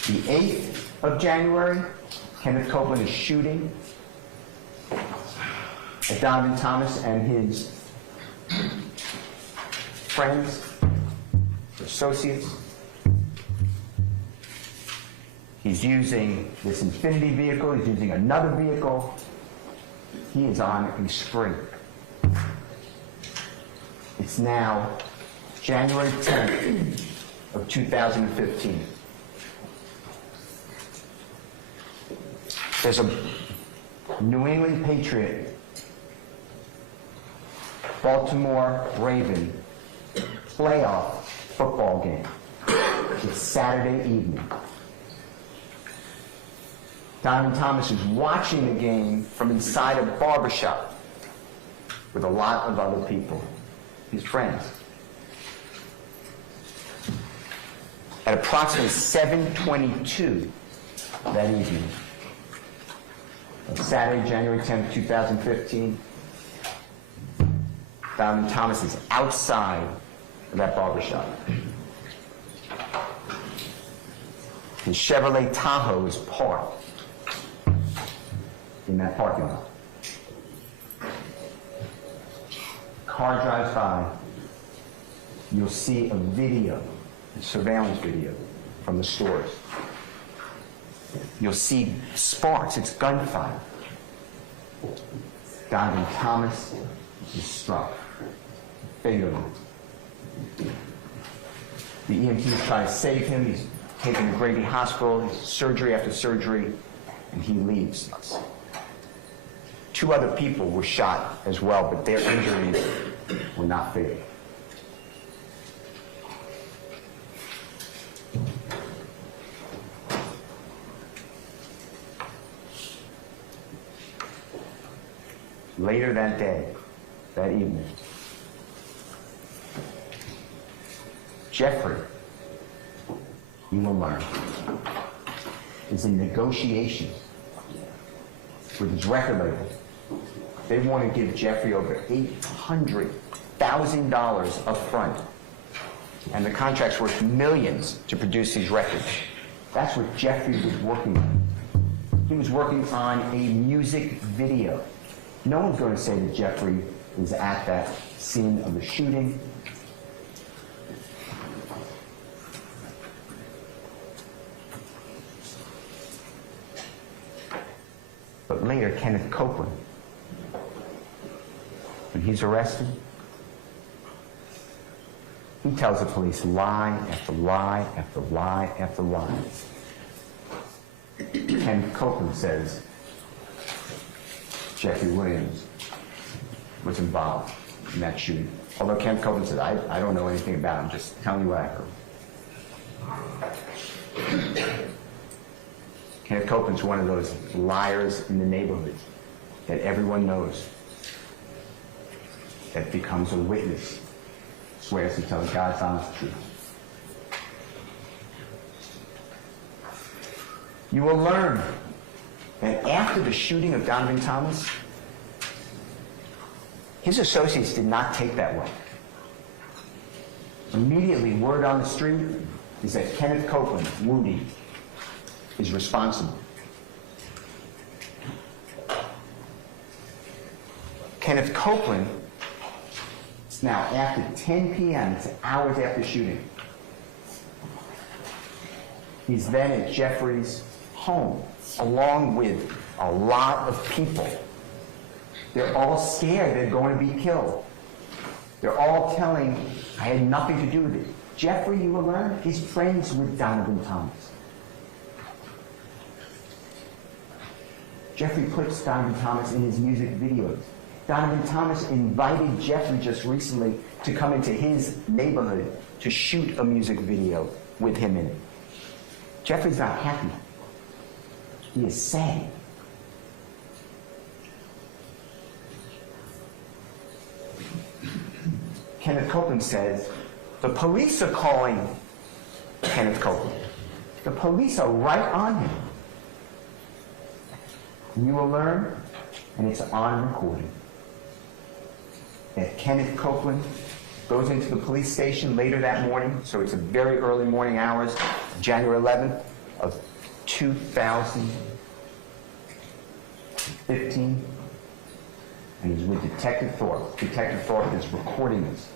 The 8th of January, Kenneth Copeland is shooting at Donovan Thomas and his friends, associates. He's using this Infiniti vehicle. He's using another vehicle. He is on a spree. It's now January 10th of 2015. There's a New England Patriot, Baltimore Raven playoff football game. It's Saturday evening. Donovan Thomas is watching the game from inside a barbershop with a lot of other people, his friends. At approximately 7:22 that evening, of Saturday, January 10th, 2015, Donovan Thomas is outside of that barbershop. His Chevrolet Tahoe is parked in that parking lot. Car drives by. You'll see a video, a surveillance video from the stores. You'll see sparks, it's gunfire. Donovan Thomas is struck fatally. The EMTs try to save him. He's taken to Grady Hospital, surgery after surgery, and he leaves us. 2 other people were shot as well, but their injuries were not fatal. Later that day, that evening, Jeffery, you will learn, is in negotiations with his record label. They want to give Jeffery over $800,000 up front. And the contract's worth millions to produce these records. That's what Jeffery was working on. He was working on a music video. No one's going to say that Jeffery was at that scene of the shooting. But later, Kenneth Copeland, when he's arrested, he tells the police lie after lie after lie after lie. Kenneth Copeland says Jeffery Williams was involved in that shooting. Although Kenneth Copeland says, I don't know anything about it, I'm just telling you what I heard. Kenneth Copeland's one of those liars in the neighborhood that everyone knows, that becomes a witness, swears to tell God's honest truth. You will learn that after the shooting of Donovan Thomas, his associates did not take that way. Immediately, word on the street is that Kenneth Copeland, Woody, is responsible. Kenneth Copeland, it's now after 10 p.m., it's hours after shooting. He's then at Jeffrey's home, along with a lot of people. They're all scared they're going to be killed. They're all telling, I had nothing to do with it. Jeffery, you will learn, is friends with Donovan Thomas. Jeffery puts Donovan Thomas in his music videos. Donovan Thomas invited Jeffery just recently to come into his neighborhood to shoot a music video with him in it. Jeffrey's not happy. He is sad. Kenneth Copeland says, the police are calling Kenneth Copeland. The police are right on him. And you will learn, and it's on recording, that Kenneth Copeland goes into the police station later that morning, so it's a very early morning hours, January 11th of 2015, and he's with Detective Thorpe. Detective Thorpe is recording this.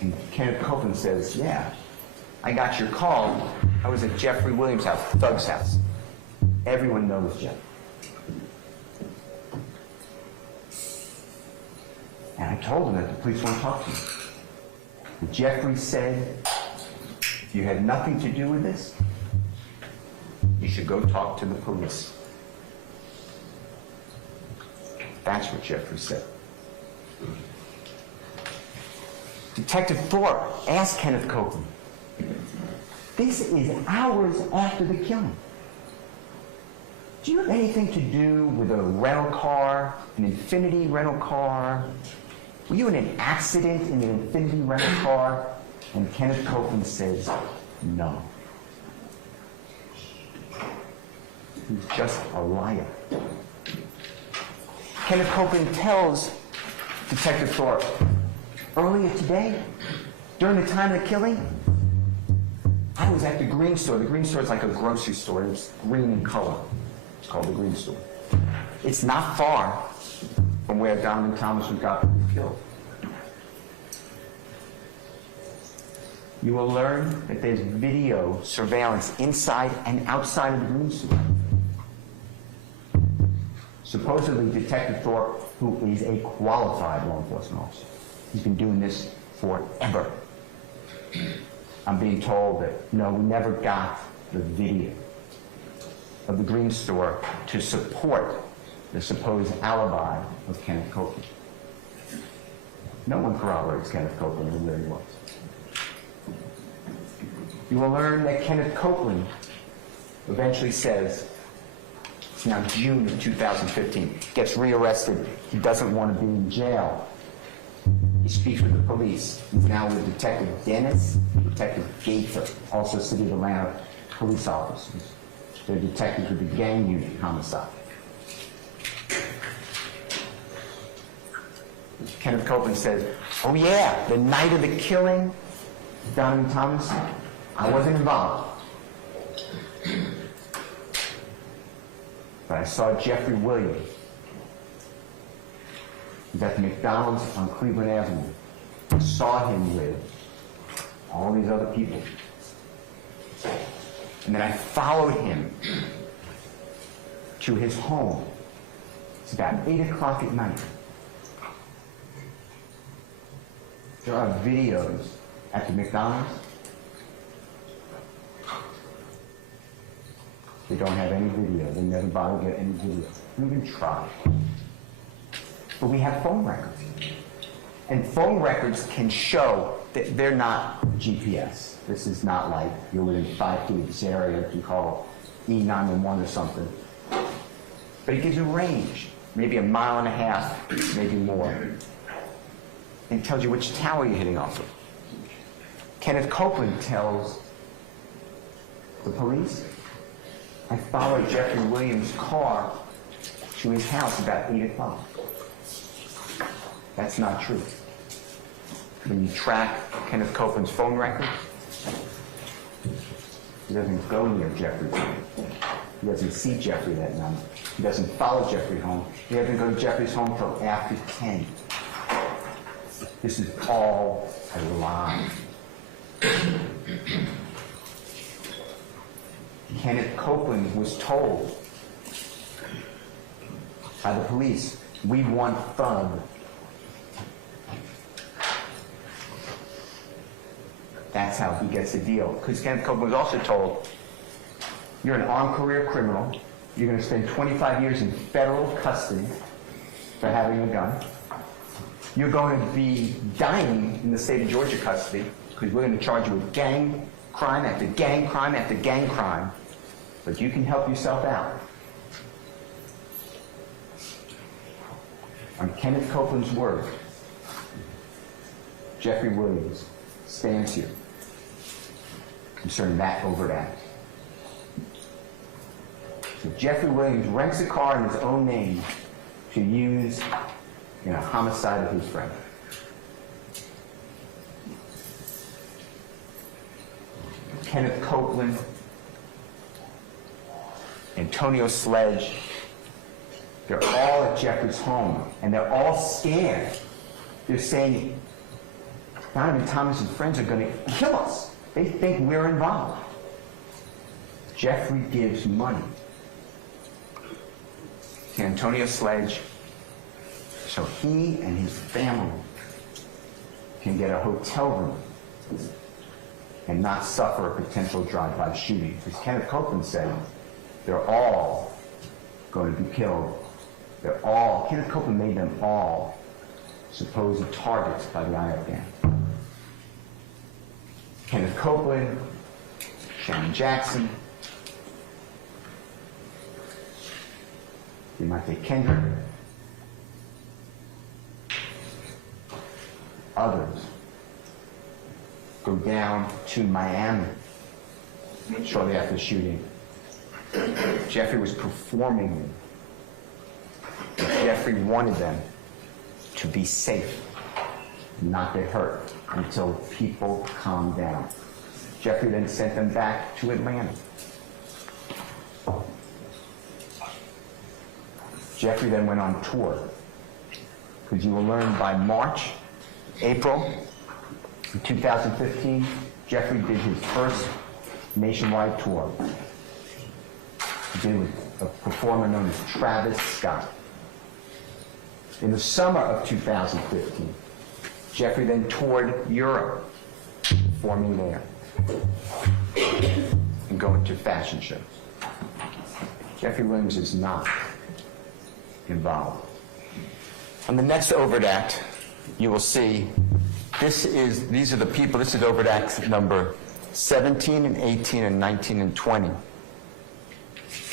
And Kenneth Copeland says, yeah, I got your call. I was at Jeffery Williams' house, Thug's house. Everyone knows Jeff. And I told him that the police won't talk to you. And Jeffrey said, if you had nothing to do with this, you should go talk to the police. That's what Jeffrey said. Detective Thorpe asked Kenneth Copeland, this is hours after the killing. Do you have anything to do with a rental car, an Infinity rental car? Were you in an accident in an Infinity rental car? And Kenneth Copeland says, no. He's just a liar. Kenneth Copeland tells Detective Thorpe, earlier today, during the time of the killing, I was at the Green Store. The Green Store is like a grocery store. It's green in color. It's called the Green Store. It's not far from where Donovan Thomas got killed. You will learn that there's video surveillance inside and outside of the Green Store. Supposedly, Detective Thorpe, who is a qualified law enforcement officer, he's been doing this forever. I'm being told that, no, we never got the video of the Green Store to support the supposed alibi of Kenneth Copeland. No one corroborates Kenneth Copeland and where he was. You will learn that Kenneth Copeland eventually says, it's now June of 2015, gets rearrested. He doesn't want to be in jail. He speaks with the police. He's now with Detective Dennis, Detective Gaither, also City of Atlanta police officers. They're detectives with the gang unit homicide. Kenneth Copeland says, oh yeah, the night of the killing, Donovan Thomas, I wasn't involved. But I saw Jeffery Williams. He's at the McDonald's on Cleveland Avenue. I saw him with all these other people. And then I followed him to his home. It's about 8 o'clock at night. There are videos at the McDonald's. They don't have any video. They never bother to get any video. We even try. But we have phone records. And phone records can show that they're not GPS. This is not like you're within 5 feet of this area, you can call E911 or something. But it gives you range, maybe 1.5 miles, maybe more. And tells you which tower you're hitting off of. Kenneth Copeland tells the police, I followed Jeffery Williams' car to his house about 8 o'clock. That's not true. When you track Kenneth Copeland's phone records, he doesn't go near Jeffrey's home. He doesn't see Jeffrey that night. He doesn't follow Jeffrey home. He doesn't go to Jeffrey's home until after 10. This is all a lie. Kenneth Copeland was told by the police, we want Thug. That's how he gets a deal. Because Kenneth Copeland was also told, you're an armed career criminal. You're going to spend 25 years in federal custody for having a gun. You're going to be dying in the state of Georgia custody because we're going to charge you with gang crime after gang crime after gang crime. But you can help yourself out. On Kenneth Copeland's word, Jeffery Williams stands here concerning that overt act. So Jeffery Williams rents a car in his own name to use in a homicide of his friend. Kenneth Copeland, Antonio Sledge, they're all at Jeffrey's home, and they're all scared. They're saying, Donovan Thomas and friends are going to kill us. They think we're involved. Jeffrey gives money to Antonio Sledge so he and his family can get a hotel room and not suffer a potential drive-by shooting. Because Kenneth Copeland said they're all going to be killed. Kenneth Copeland made them all supposed targets by the IF gang. Kenneth Copeland, Shannon Jackson, Demonte Kendrick, others go down to Miami shortly after the shooting. Jeffrey was performing with Jeffrey wanted them to be safe, not get hurt, until people calmed down. Jeffrey then sent them back to Atlanta. Jeffrey then went on tour, because you will learn by April 2015, Jeffrey did his first nationwide tour. He did with a performer known as Travis Scott. In the summer of 2015, Jeffrey then toured Europe, performing there, and going to fashion shows. Jeffrey Williams is not involved. On the next overt act, you will see these are the people. This is overt act number 17 and 18 and 19 and 20.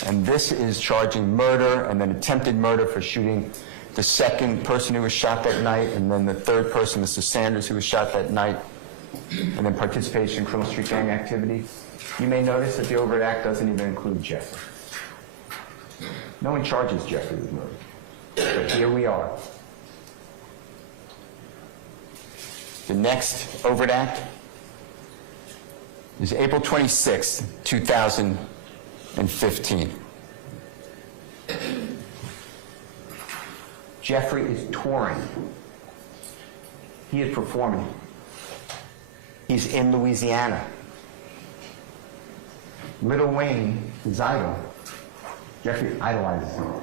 And this is charging murder and then attempted murder for shooting the second person who was shot that night, and then the third person, Mr. Sanders, who was shot that night, and then participation in criminal street gang activity. You may notice that the overt act doesn't even include Jeffrey. No one charges Jeffrey with murder. But here we are. The next overt act is April 26, 2015. Jeffrey is touring. He is performing. He's in Louisiana. Lil Wayne, his idol, Jeffrey idolizes him,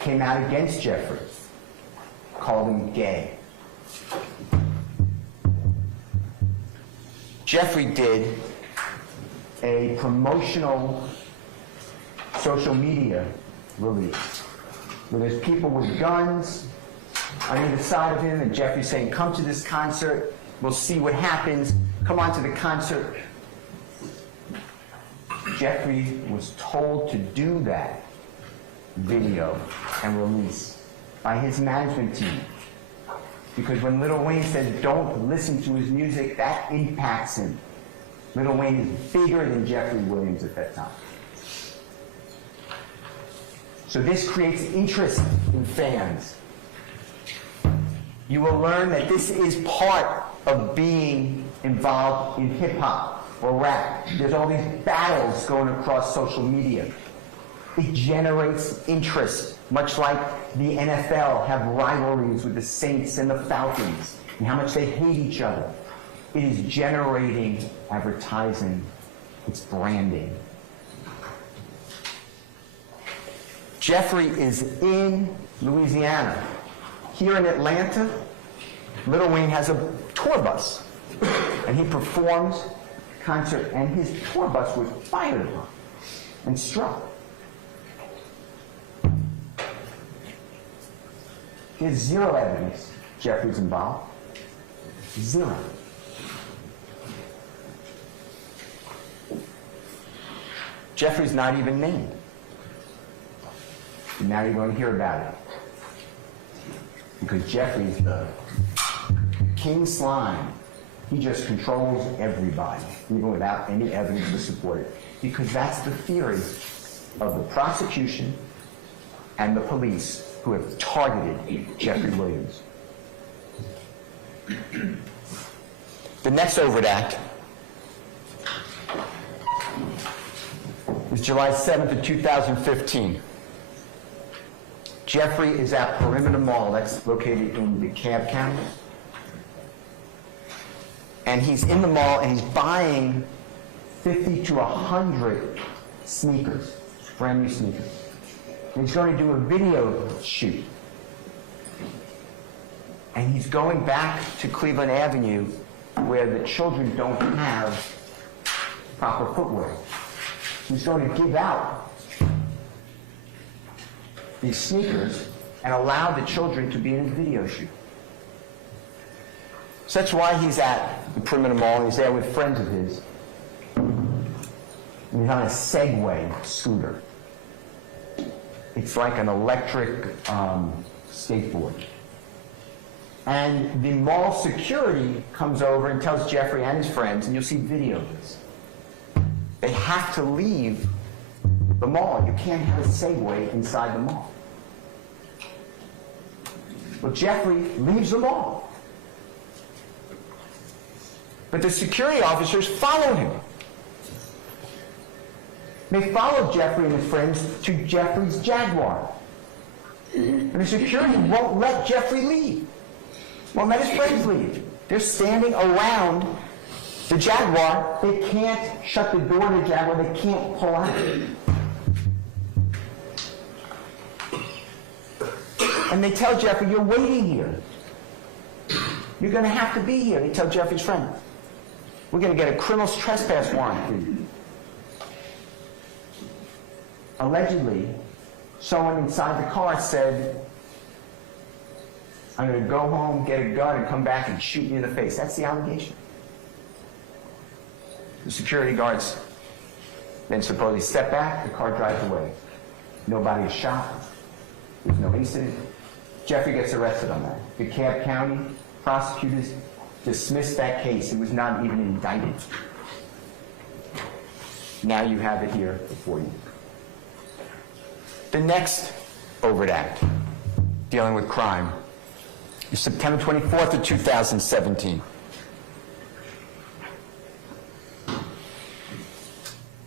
came out against Jeffrey, called him gay. Jeffrey did a promotional social media release where there's people with guns on either side of him, and Jeffrey's saying, come to this concert, we'll see what happens, come on to the concert. Jeffrey was told to do that video and release by his management team. Because when Lil Wayne says don't listen to his music, that impacts him. Lil Wayne is bigger than Jeffrey Williams at that time. So this creates interest in fans. You will learn that this is part of being involved in hip-hop or rap. There's all these battles going across social media. It generates interest, much like the NFL have rivalries with the Saints and the Falcons, and how much they hate each other. It is generating advertising. It's branding. Jeffrey is in Louisiana. Here in Atlanta, Lil Wayne has a tour bus, and he performs a concert, and his tour bus was fired upon and struck. There's zero evidence Jeffrey's involved. Zero. Jeffrey's not even named. And now you're going to hear about it. Because Jeffrey's the king slime. He just controls everybody, even without any evidence to support it. Because that's the theory of the prosecution and the police who have targeted Jeffrey Williams. The next overt act is July 7th of 2015. Jeffrey is at Perimeter Mall, that's located in DeKalb County. And he's in the mall and he's buying 50 to 100 sneakers, brand new sneakers. And he's going to do a video shoot. And he's going back to Cleveland Avenue where the children don't have proper footwear. He's going to give out these sneakers and allow the children to be in a video shoot. So that's why he's at the Perimeter Mall, and he's there with friends of his. And he's on a Segway scooter. It's like an electric skateboard. And the mall security comes over and tells Jeffrey and his friends, and you'll see video of this, they have to leave the mall. You can't have a Segway inside the mall. Well, Jeffery leaves them all. But the security officers follow him. They follow Jeffery and his friends to Jeffrey's Jaguar. And the security won't let Jeffery leave. Won't let his friends leave. They're standing around the Jaguar. They can't shut the door to the Jaguar. They can't pull out. And they tell Jeffery, you're waiting here. You're going to have to be here. They tell Jeffrey's friend, we're going to get a criminal trespass warrant for you. Allegedly, someone inside the car said, I'm going to go home, get a gun, and come back and shoot you in the face. That's the allegation. The security guards then supposedly step back, the car drives away. Nobody is shot. There's no incident. Jeffery gets arrested on that. DeKalb County prosecutors dismissed that case. It was not even indicted. Now you have it here before you. The next overt act dealing with crime is September 24th of 2017.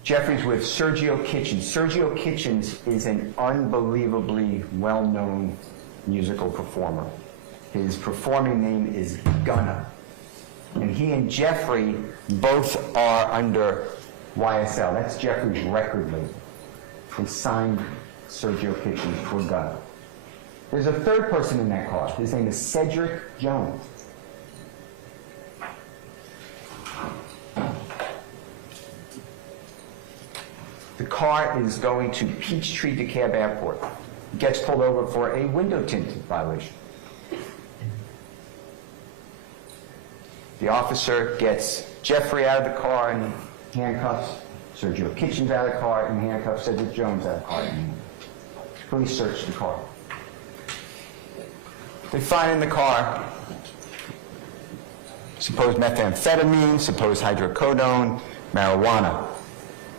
Jeffrey's with Sergio Kitchens. Sergio Kitchens is an unbelievably well-known musical performer. His performing name is Gunna. And he and Jeffrey both are under YSL. That's Jeffrey's record label. They signed Sergio Kitchens for Gunna. There's a third person in that car. His name is Cedric Jones. The car is going to Peachtree DeKalb Airport. He gets pulled over for a window tint violation. The officer gets Jeffrey out of the car and handcuffs Sergio Kitchens out of the car and handcuffs Cedric Jones out of the car. Police search the car. They find in the car supposed methamphetamine, supposed hydrocodone, marijuana,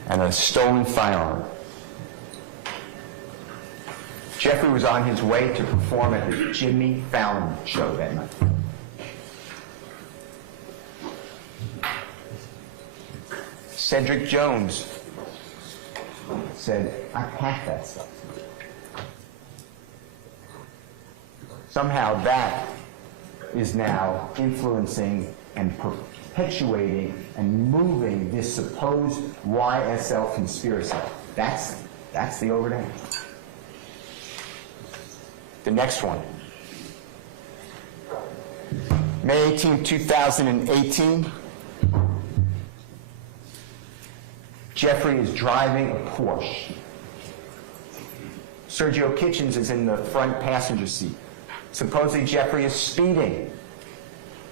and a stolen firearm. Jeffrey was on his way to perform at the Jimmy Fallon show that night. Cedric Jones said, I packed that stuff. Somehow that is now influencing and perpetuating and moving this supposed YSL conspiracy. That's the overt act. The next one. May 18, 2018. Jeffrey is driving a Porsche. Sergio Kitchens is in the front passenger seat. Supposedly Jeffrey is speeding.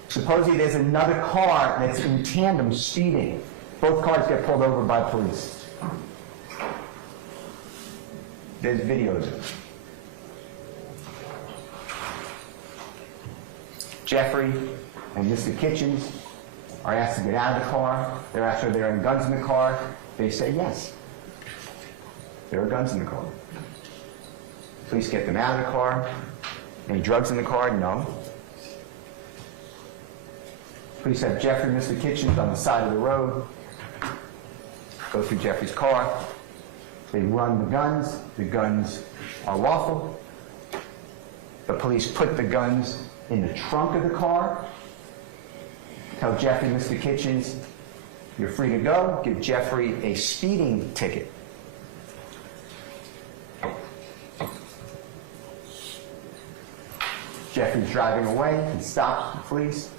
Supposedly there's another car that's in tandem speeding. Both cars get pulled over by police. There's videos of it. Jeffrey and Mr. Kitchens are asked to get out of the car. They're asked if there are guns in the car. They say yes. There are guns in the car. Police get them out of the car. Any drugs in the car? No. Police have Jeffrey and Mr. Kitchens on the side of the road. Go through Jeffrey's car. They run the guns. The guns are lawful. The police put the guns in the trunk of the car. Tell Jeffrey and Mr. Kitchens, you're free to go. Give Jeffrey a speeding ticket. Jeffrey's driving away. He stops the police.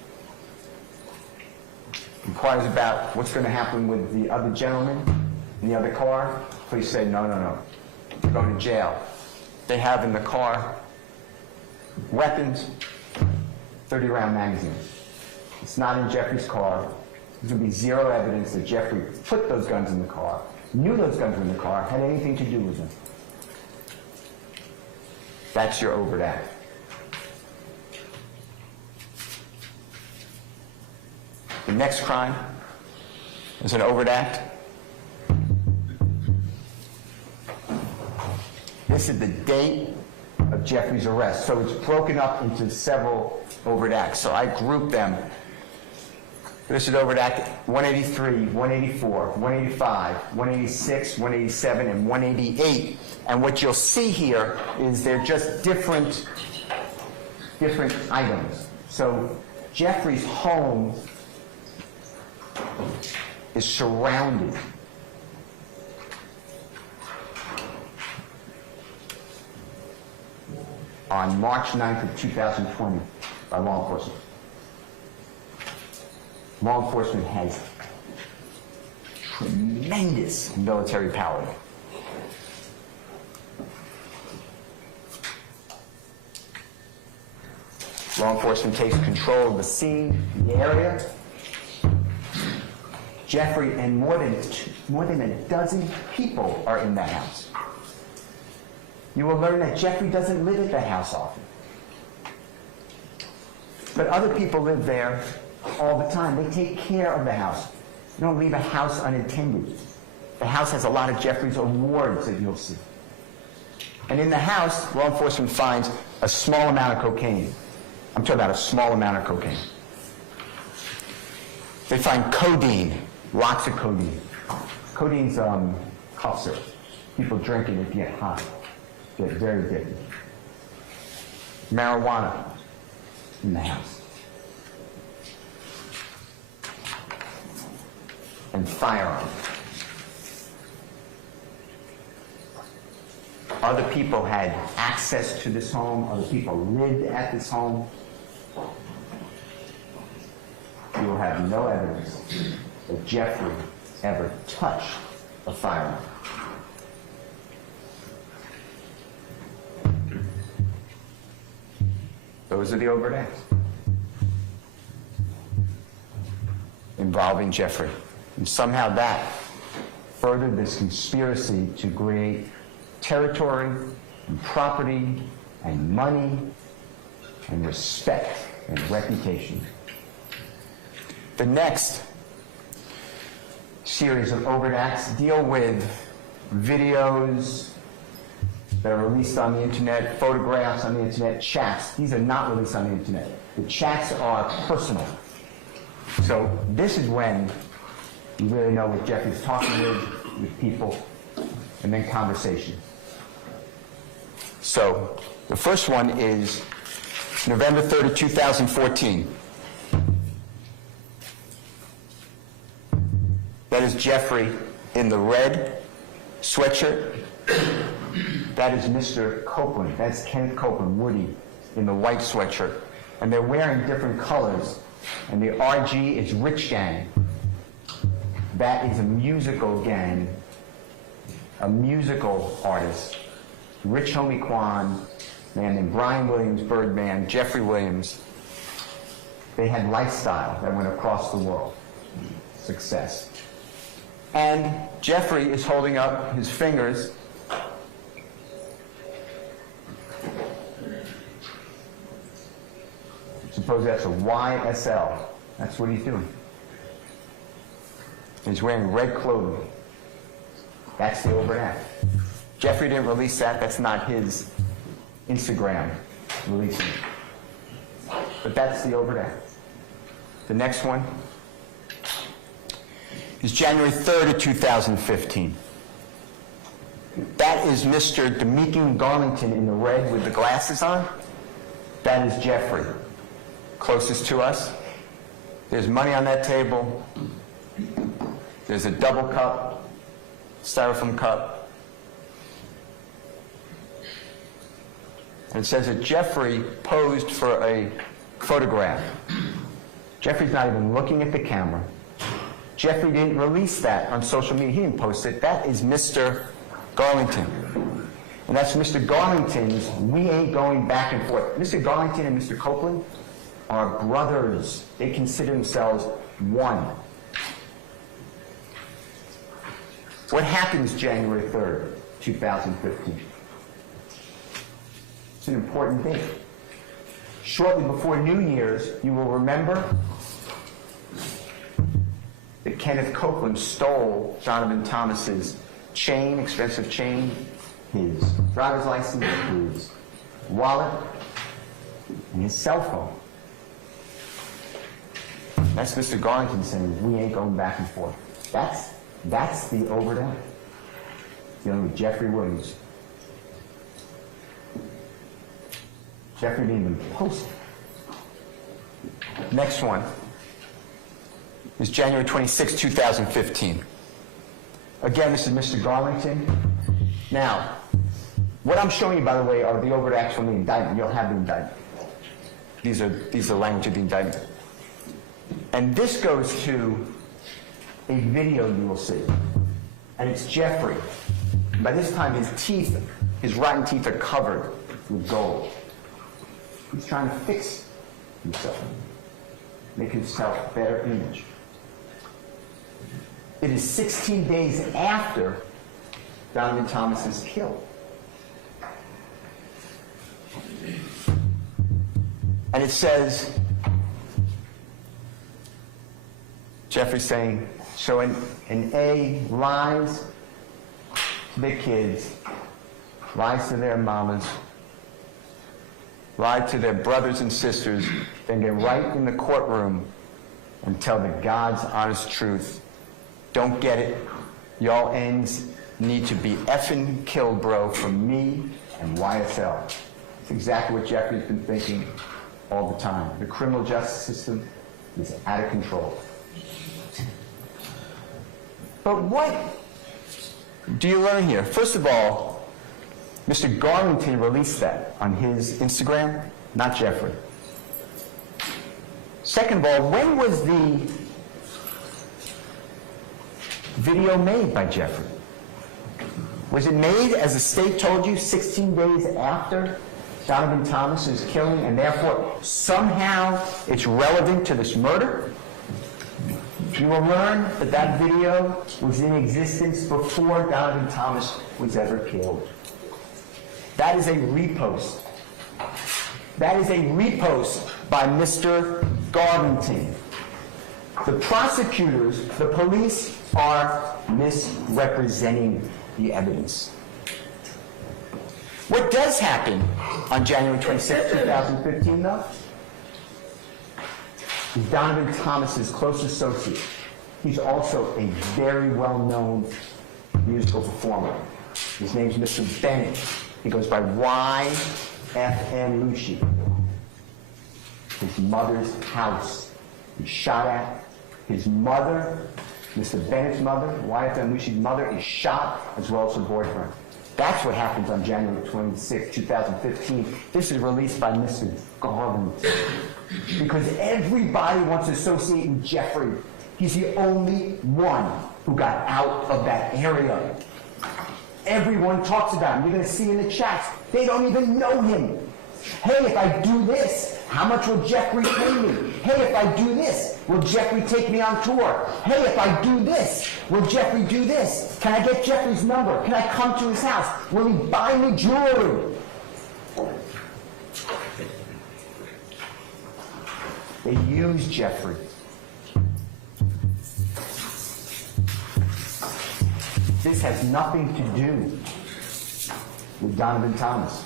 Inquires about what's going to happen with the other gentleman in the other car. Police say, no. You're going to jail. They have in the car weapons, 30-round magazines. It's not in Jeffrey's car. There's going to be zero evidence that Jeffrey put those guns in the car, knew those guns were in the car, had anything to do with them. That's your overt act. The next crime is an overt act. This is the date of Jeffrey's arrest. So it's broken up into several overt acts. So I grouped them. This is overt act 183, 184, 185, 186, 187, and 188. And what you'll see here is they're just different items. So Jeffrey's home is surrounded. On March 9th of 2020 by law enforcement. Law enforcement has tremendous military power. Law enforcement takes control of the scene, the area. Jeffrey and more than a dozen people are in that house. You will learn that Jeffrey doesn't live at that house often. But other people live there all the time. They take care of the house. You don't leave a house unattended. The house has a lot of Jeffrey's awards that you'll see. And in the house, law enforcement finds a small amount of cocaine. I'm talking about a small amount of cocaine. They find codeine, lots of codeine. Codeine's cough syrup. People drink it and get high. Get very addicted. Marijuana in the house. And firearms. Other people had access to this home. Other people lived at this home. You will have no evidence that Jeffrey ever touched a firearm. Those are the overt acts involving Jeffrey. And somehow that furthered this conspiracy to create territory and property and money and respect and reputation. The next series of overt acts deal with videos that are released on the internet, photographs on the internet, chats. These are not released on the internet. The chats are personal. So this is when you really know what Jeffrey's talking with people, and then conversation. So the first one is November 3rd, 2014. That is Jeffrey in the red sweatshirt. That is Mr. Copeland. That's Kenneth Copeland, Woody, in the white sweatshirt. And they're wearing different colors. And the RG is Rich Gang. That is a musical gang, a musical artist. Rich Homie Quan, a man named Brian Williams, Birdman, Jeffrey Williams. They had lifestyle that went across the world. Success. And Jeffrey is holding up his fingers. Suppose that's a YSL. That's what he's doing. He's wearing red clothing. That's the overt act. Jeffrey didn't release that. That's not his Instagram releasing it. But that's the overt act. The next one is January 3rd of 2015. That is Mr. Demekin Garlington in the red with the glasses on. That is Jeffrey, closest to us. There's money on that table. There's a double cup, styrofoam cup. And it says that Jeffrey posed for a photograph. Jeffrey's not even looking at the camera. Jeffrey didn't release that on social media. He didn't post it. That is Mr. Garlington. And that's Mr. Garlington's "We Ain't Going Back and Forth." Mr. Garlington and Mr. Copeland are brothers. They consider themselves one. What happens January 3rd, 2015? It's an important thing. Shortly before New Year's, you will remember that Kenneth Copeland stole Jonathan Thomas's chain, expensive chain, his driver's license, his wallet, and his cell phone. That's Mr. Garlington saying, we ain't going back and forth. That's the overt act. Dealing with Jeffrey Williams. Jeffrey didn't even post it. Next one is January 26, 2015. Again, this is Mr. Garlington. Now, what I'm showing you, by the way, are the overt acts from the indictment. You'll have the indictment. These are language of the indictment. And this goes to a video you will see. And it's Jeffrey. By this time, his teeth, his rotten teeth are covered with gold. He's trying to fix himself, make himself a better image. It is 16 days after Donovan Thomas is killed. And it says, Jeffrey saying, so an A lies to their kids, lies to their mamas, lies to their brothers and sisters, then get right in the courtroom and tell the God's honest truth. Don't get it. Y'all ends need to be effing killed, bro, from me and YSL. It's exactly what Jeffrey's been thinking all the time. The criminal justice system is out of control. But what do you learn here? First of all, Mr. Garlington released that on his Instagram, not Jeffrey. Second of all, when was the video made by Jeffrey? Was it made, as the state told you, 16 days after Donovan Thomas's killing, and therefore somehow it's relevant to this murder? You will learn that that video was in existence before Donovan Thomas was ever killed. That is a repost. That is a repost by Mr. Garlington. The prosecutors, the police, are misrepresenting the evidence. What does happen on January 26, 2015, though, is Donovan Thomas's close associate. He's also a very well-known musical performer. His name's Mr. Bennett. He goes by Y.F.N. Lucci. His mother's house. He's shot at. His mother, Mr. Bennett's mother, Y.F.N. Lucci's mother, is shot, as well as her boyfriend. That's what happens on January 26, 2015. This is released by Mr. Garlington. Because everybody wants to associate with Jeffrey. He's the only one who got out of that area. Everyone talks about him. You're going to see in the chats. They don't even know him. Hey, if I do this, how much will Jeffrey pay me? Hey, if I do this, will Jeffrey take me on tour? Hey, if I do this, will Jeffrey do this? Can I get Jeffrey's number? Can I come to his house? Will he buy me jewelry? They use Jeffrey. This has nothing to do with Donovan Thomas.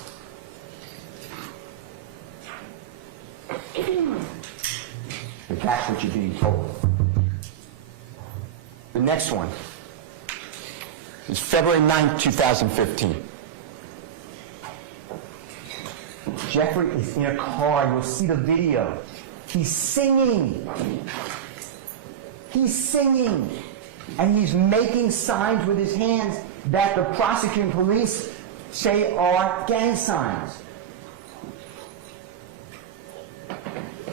But that's what you're being told. The next one is February 9th, 2015. Jeffrey is in a car. You'll see the video. He's singing. He's singing. And he's making signs with his hands that the prosecuting police say are gang signs.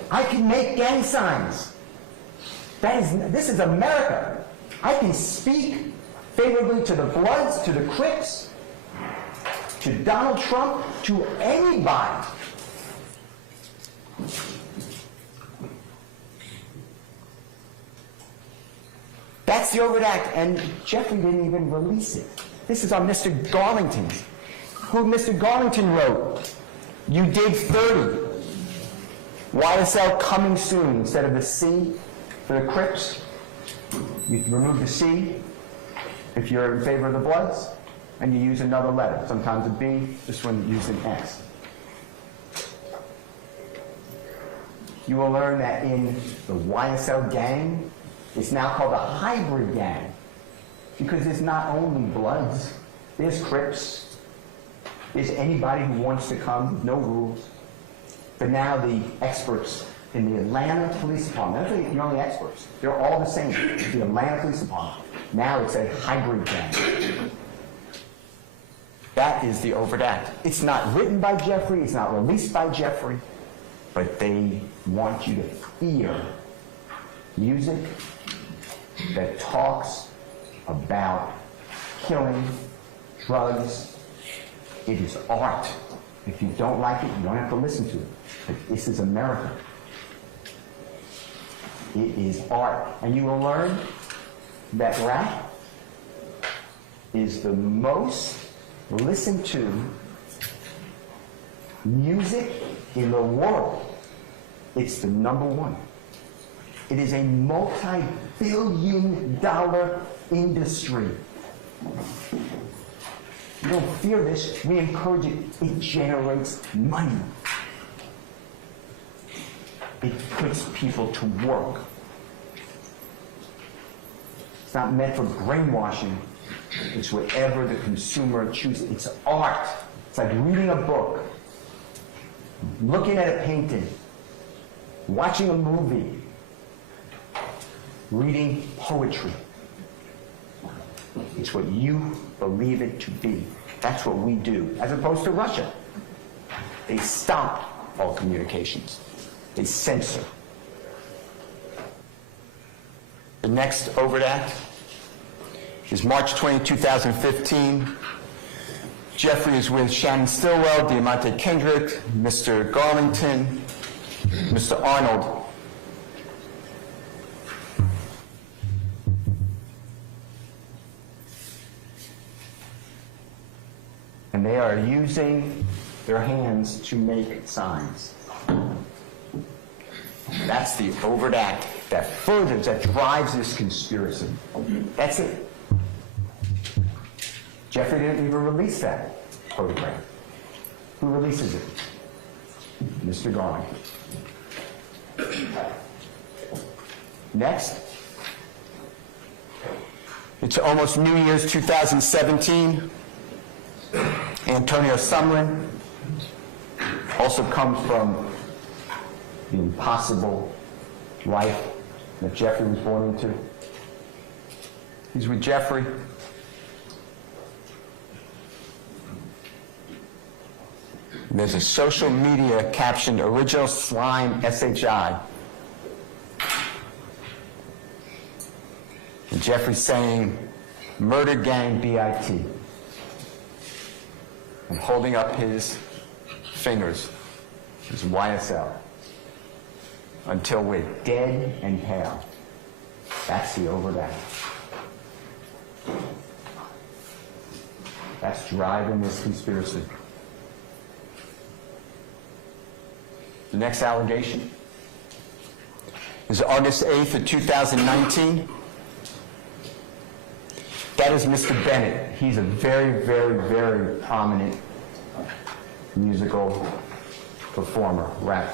I can make gang signs. This is America. I can speak favorably to the Bloods, to the Crips, to Donald Trump, to anybody. That's the overt act, and Jeffrey didn't even release it. This is on Mr. Garlington, who Mr. Garlington wrote, "You did 30. YSL coming soon." Instead of the C for the Crips, you remove the C if you're in favor of the Bloods, and you use another letter. Sometimes a B, this one used an S. You will learn that in the YSL gang, it's now called a hybrid gang, because there's not only Bloods, there's Crips, there's anybody who wants to come with no rules. But now the experts in the Atlanta Police Department, they're the only experts, they're all the same. The Atlanta Police Department, now it's a hybrid gang. That is the overt act. It's not written by Jeffrey, it's not released by Jeffrey, but they want you to fear music that talks about killing, drugs. It is art. If you don't like it, you don't have to listen to it. But this is America. It is art. And you will learn that rap is the most listened to music in the world. It's the #1. It is a multi-billion-dollar industry. You don't fear this. We encourage it. It generates money. It puts people to work. It's not meant for brainwashing. It's whatever the consumer chooses. It's art. It's like reading a book, looking at a painting, watching a movie, reading poetry. It's what you believe it to be. That's what we do, as opposed to Russia. They stop all communications. They censor. The next overt act is March 20, 2015. Jeffrey is with Shannon Stillwell, Diamante Kendrick, Mr. Garlington, Mr. Arnold. And they are using their hands to make signs. That's the overt act that furthers, that drives this conspiracy. That's it. Jeffrey didn't even release that photograph. Who releases it? Mr. Garlington. Next. It's almost New Year's 2017. Antonio Sumlin also comes from the impossible life that Jeffrey was born into. He's with Jeffrey. And there's a social media captioned "Original Slime SHI." And Jeffrey's saying, "Murder Gang BIT." And holding up his fingers, his YSL, until we're dead and pale. That's the overt act. That's driving this conspiracy. The next allegation is August 8th of 2019. That is Mr. Bennett. He's a very, very, very prominent musical performer, rap,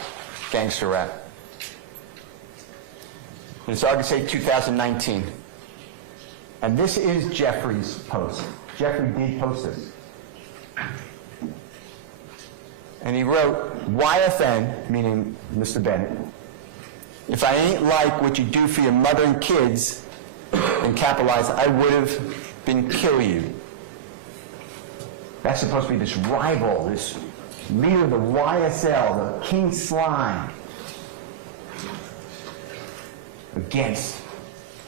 gangster rap. It's August 8, 2019. And this is Jeffrey's post. Jeffrey did post this. And he wrote, "YFN," meaning Mr. Bennett, "if I ain't like what you do for your mother and kids," and capitalized, "I would have been kill you." That's supposed to be this rival, this leader of the YSL, the King Slime, against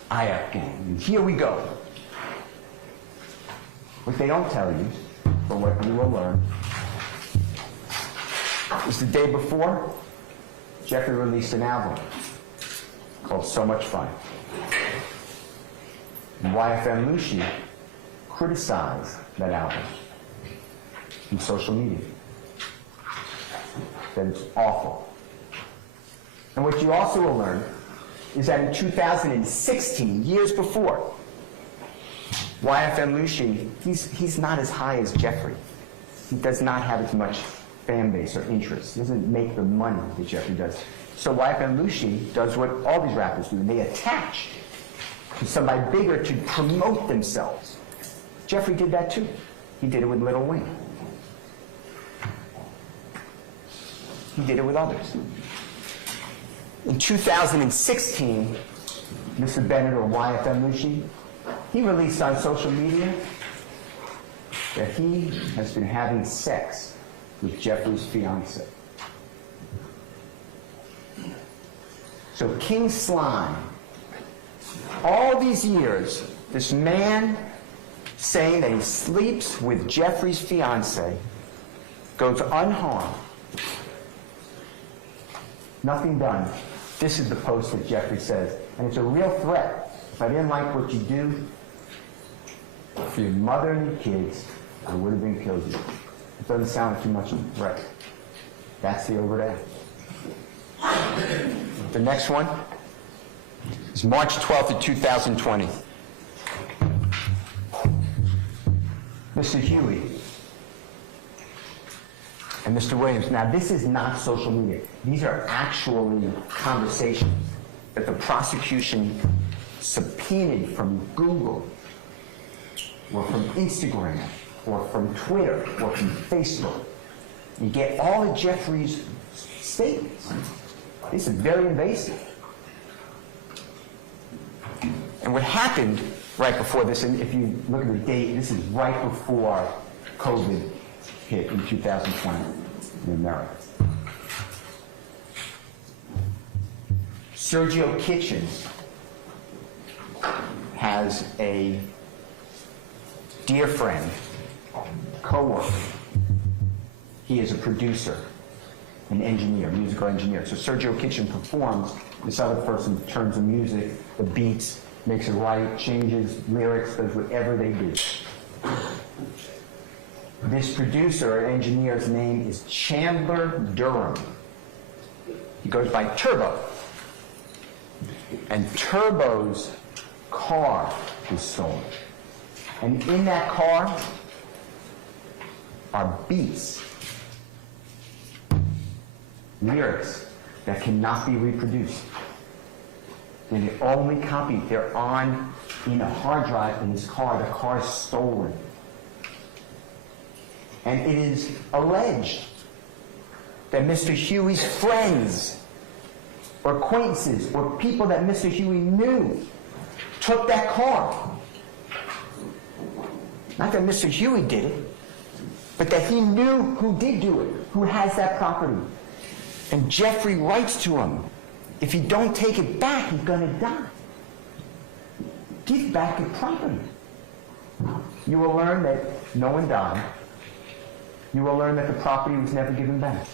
IF Gang. And here we go. What they don't tell you, but what you will learn, is the day before, Jeffrey released an album called "So Much Fun." And YFN Lucy criticized that album in social media. That it's awful. And what you also will learn is that in 2016, years before, YFN Lucy, he's not as high as Jeffrey. He does not have as much fan base or interest. He doesn't make the money that Jeffery does. So YFN Lucci does what all these rappers do. They attach to somebody bigger to promote themselves. Jeffery did that too. He did it with Lil Wayne. He did it with others. In 2016, Mr. Bennett, or YFN Lucci, he released on social media that he has been having sex with Jeffrey's fiance. So King Slime, all these years, this man saying that he sleeps with Jeffrey's fiance goes unharmed. Nothing done. This is the post that Jeffery says, and it's a real threat. If I didn't like what you do for your mother and your kids, I would have been killed you. It doesn't sound like too much of a threat. That's the over there. The next one is March 12th of 2020. Mr. Huey and Mr. Williams. Now, this is not social media. These are actually conversations that the prosecution subpoenaed from Google or from Instagram or from Twitter or from Facebook. You get all of Jeffrey's statements. This is very invasive. And what happened right before this, and if you look at the date, this is right before COVID hit in 2020 in America. Sergio Kitchens has a dear friend, co-worker. He is a producer, an engineer, musical engineer. So Sergio Kitchen performs, this other person turns the music, the beats, makes it right, changes lyrics, does whatever they do. This producer or engineer's name is Chandler Durham. He goes by Turbo. And Turbo's car is stolen. And in that car are beats, lyrics that cannot be reproduced. They're the only copy. They're on in a hard drive in his car. The car is stolen. And it is alleged that Mr. Huey's friends or acquaintances or people that Mr. Huey knew took that car. Not that Mr. Huey did it, but that he knew who did do it, who has that property. And Jeffery writes to him, if you don't take it back, he's going to die. Give back your property. You will learn that no one died. You will learn that the property was never given back.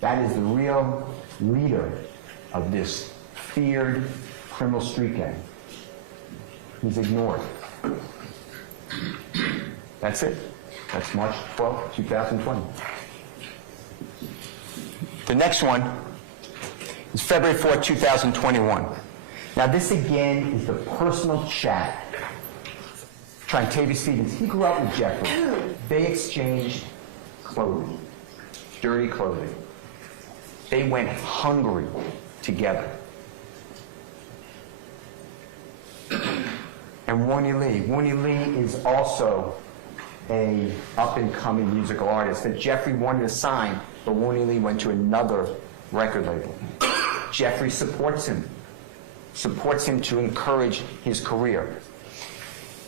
That is the real leader of this feared criminal street gang. He's ignored. That's it. That's March 12, 2020. The next one is February 4, 2021. Now this again is the personal chat. Trintavia Stevens, he grew up with Jeffery. They exchanged clothing, dirty clothing. They went hungry together. And Warnie Lee is also a up-and-coming musical artist that Jeffery wanted to sign, but Warnie Lee went to another record label. Jeffery supports him to encourage his career.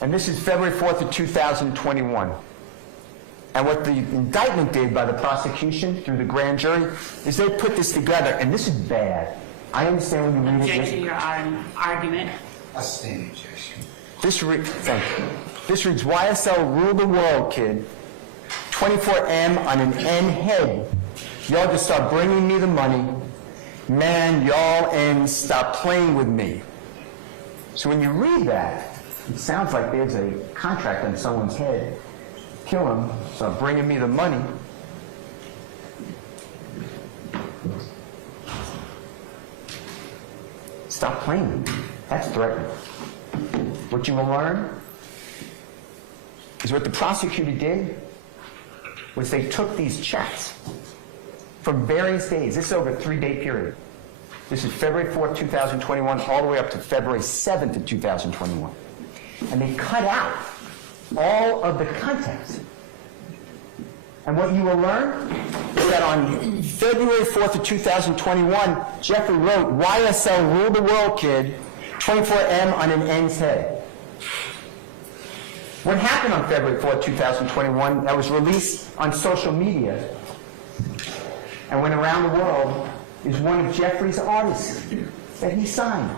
And this is February 4th of 2021. And what the indictment did by the prosecution through the grand jury is they put this together, and this is bad. I understand when you read it. Objection to your argument. A standing objection. Thank you. This reads, YSL rule the world, kid. 24M on an N head. Y'all just start bringing me the money. Man, y'all and stop playing with me. So when you read that, it sounds like there's a contract on someone's head. Kill him, start bringing me the money. Stop playing. That's threatening. What you will learn is what the prosecutor did was they took these chats from various days. This is over a 3-day period. This is February 4th, 2021, all the way up to February 7th of 2021. And they cut out all of the context. And what you will learn is that on February 4th of 2021, Jeffery wrote, YSL rule the world, kid, 24M on an N's head. What happened on February 4th, 2021, that was released on social media and went around the world, is one of Jeffrey's artists that he signed,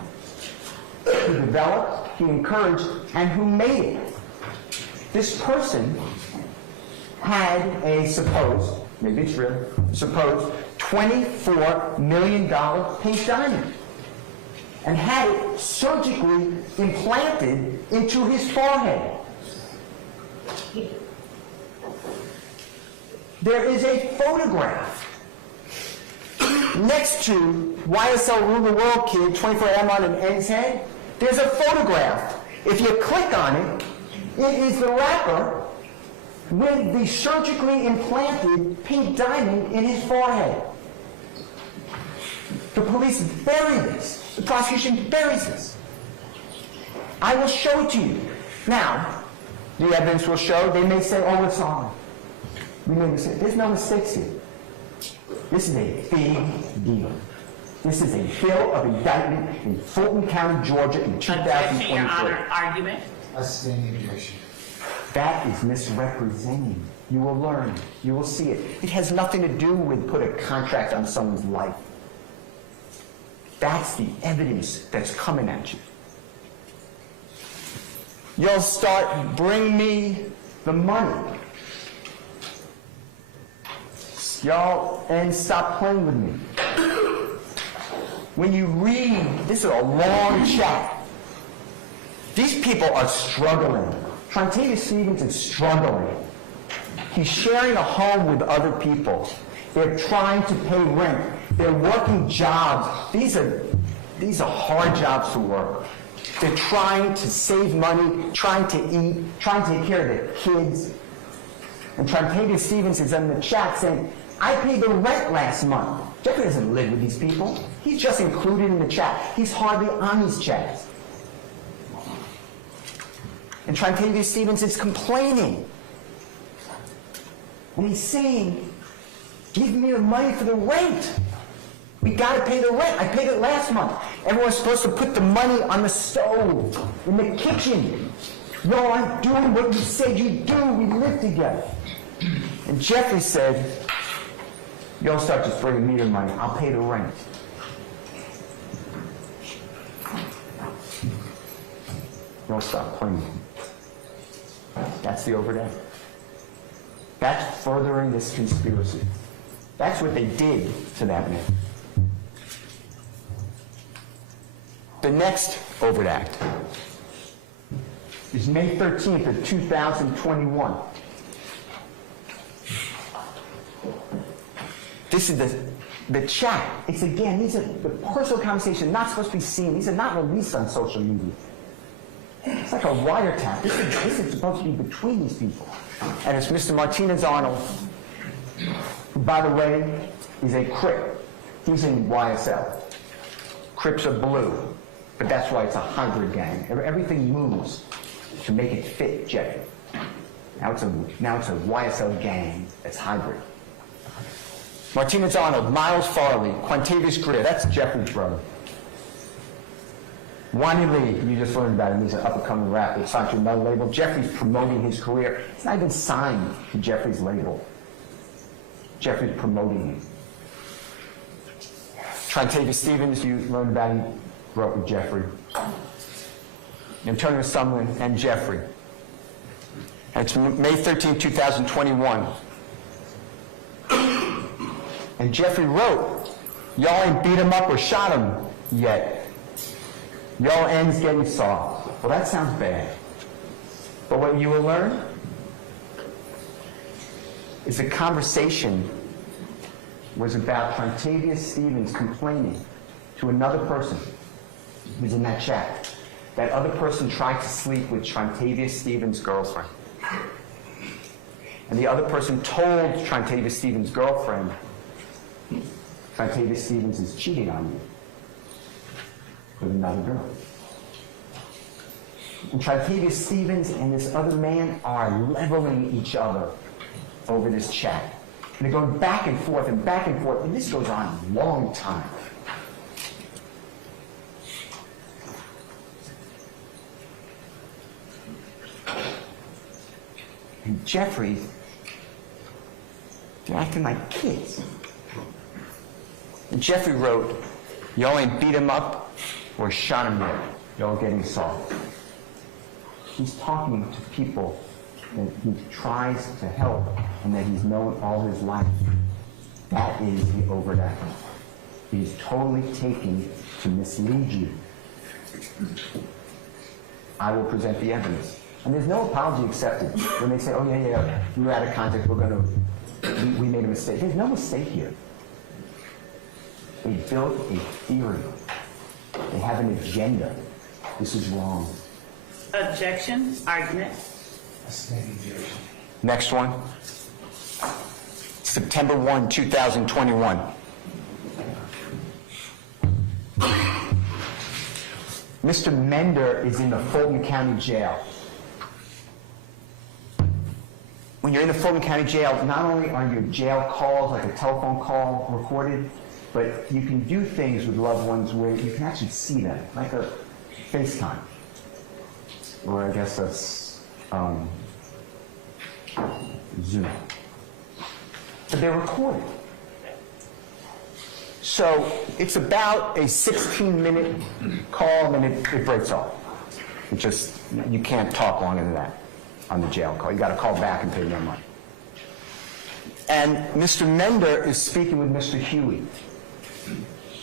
who developed, he encouraged, and who made it. This person had a supposed, maybe it's real, supposed $24 million pink diamond and had it surgically implanted into his forehead. There is a photograph next to YSL Rule the World Kid, 24M on an N's head. There's a photograph. If you click on it, it is the rapper with the surgically implanted pink diamond in his forehead. The police bury this. The prosecution buries this. I will show it to you. Now, the evidence will show, they may say, oh, it's on. We made mistakes. There's no mistakes here. This is a big deal. This is a bill of indictment in Fulton County, Georgia in 2023. Your Honor, argument. A standing objection. That is misrepresenting. You will learn. You will see it. It has nothing to do with put a contract on someone's life. That's the evidence that's coming at you. You'll start, bring me the money. Y'all, and stop playing with me. When you read, this is a long chat. These people are struggling. Trontavia Stevens is struggling. He's sharing a home with other people. They're trying to pay rent. They're working jobs. These are hard jobs to work. They're trying to save money, trying to eat, trying to take care of their kids. And Trontavia Stevens is in the chat saying, I paid the rent last month. Jeffrey doesn't live with these people. He's just included in the chat. He's hardly on these chats. And Trontavia Stevens is complaining. And he's saying, give me the money for the rent. We got to pay the rent. I paid it last month. Everyone's supposed to put the money on the stove, in the kitchen. No, I'm doing what you said you do. We live together. And Jeffrey said, y'all start just bringing me the money. I'll pay the rent. Y'all stop playing. That's the overday. That's furthering this conspiracy. That's what they did to that man. The next overt act is May 13th of 2021. This is the chat. It's again, these are the personal conversations not supposed to be seen. These are not released on social media. It's like a wiretap. This is supposed to be between these people. And it's Mr. Martinez Arnold, who, by the way, is a Crip. He's in YSL. Crips are blue, but that's why it's a hybrid gang. Everything moves to make it fit Jeffrey. Now it's a YSL gang that's hybrid. Martinez Arnold, Miles Farley, Quantavious Greer, that's Jeffrey's brother. Wani Lee, you just learned about him, he's an up-and-coming rapper, signed to another label. Jeffrey's promoting his career. He's not even signed to Jeffrey's label. Jeffrey's promoting him. Trontavia Stevens, you learned about him, grew up with Jeffrey. Antonio Sumlin and Jeffrey. And it's May 13, 2021. And Jeffrey wrote, y'all ain't beat him up or shot him yet. Y'all ends getting soft. Well, that sounds bad. But what you will learn is the conversation was about Trontavia Stevens complaining to another person who's in that chat. That other person tried to sleep with Trontavia Stevens' girlfriend. And the other person told Trontavia Stevens' girlfriend, Trontavia Stevens is cheating on you with another girl. And Trontavia Stevens and this other man are leveling each other over this chat. And they're going back and forth, and this goes on a long time. And Jeffery, they're acting like kids. And Jeffery wrote, "Y'all ain't beat him up or shot him yet. Y'all getting soft." He's talking to people that he tries to help and that he's known all his life. That is the overt act. He's totally taken to mislead you. I will present the evidence. And there's no apology accepted. When they say, oh, yeah, we were out of context, we made a mistake. There's no mistake here. They built a theory. They have an agenda. This is wrong. Objection, argument. Next one. September 1, 2021. Mr. Mender is in the Fulton County Jail. When you're in the Fulton County Jail, not only are your jail calls, like a telephone call, recorded, but you can do things with loved ones where you can actually see them, like a FaceTime. Or I guess that's Zoom. But they're recorded. So it's about a 16-minute call, and then it breaks off. It just, you can't talk longer than that on the jail call. You got to call back and pay more money. And Mr. Mender is speaking with Mr. Huey.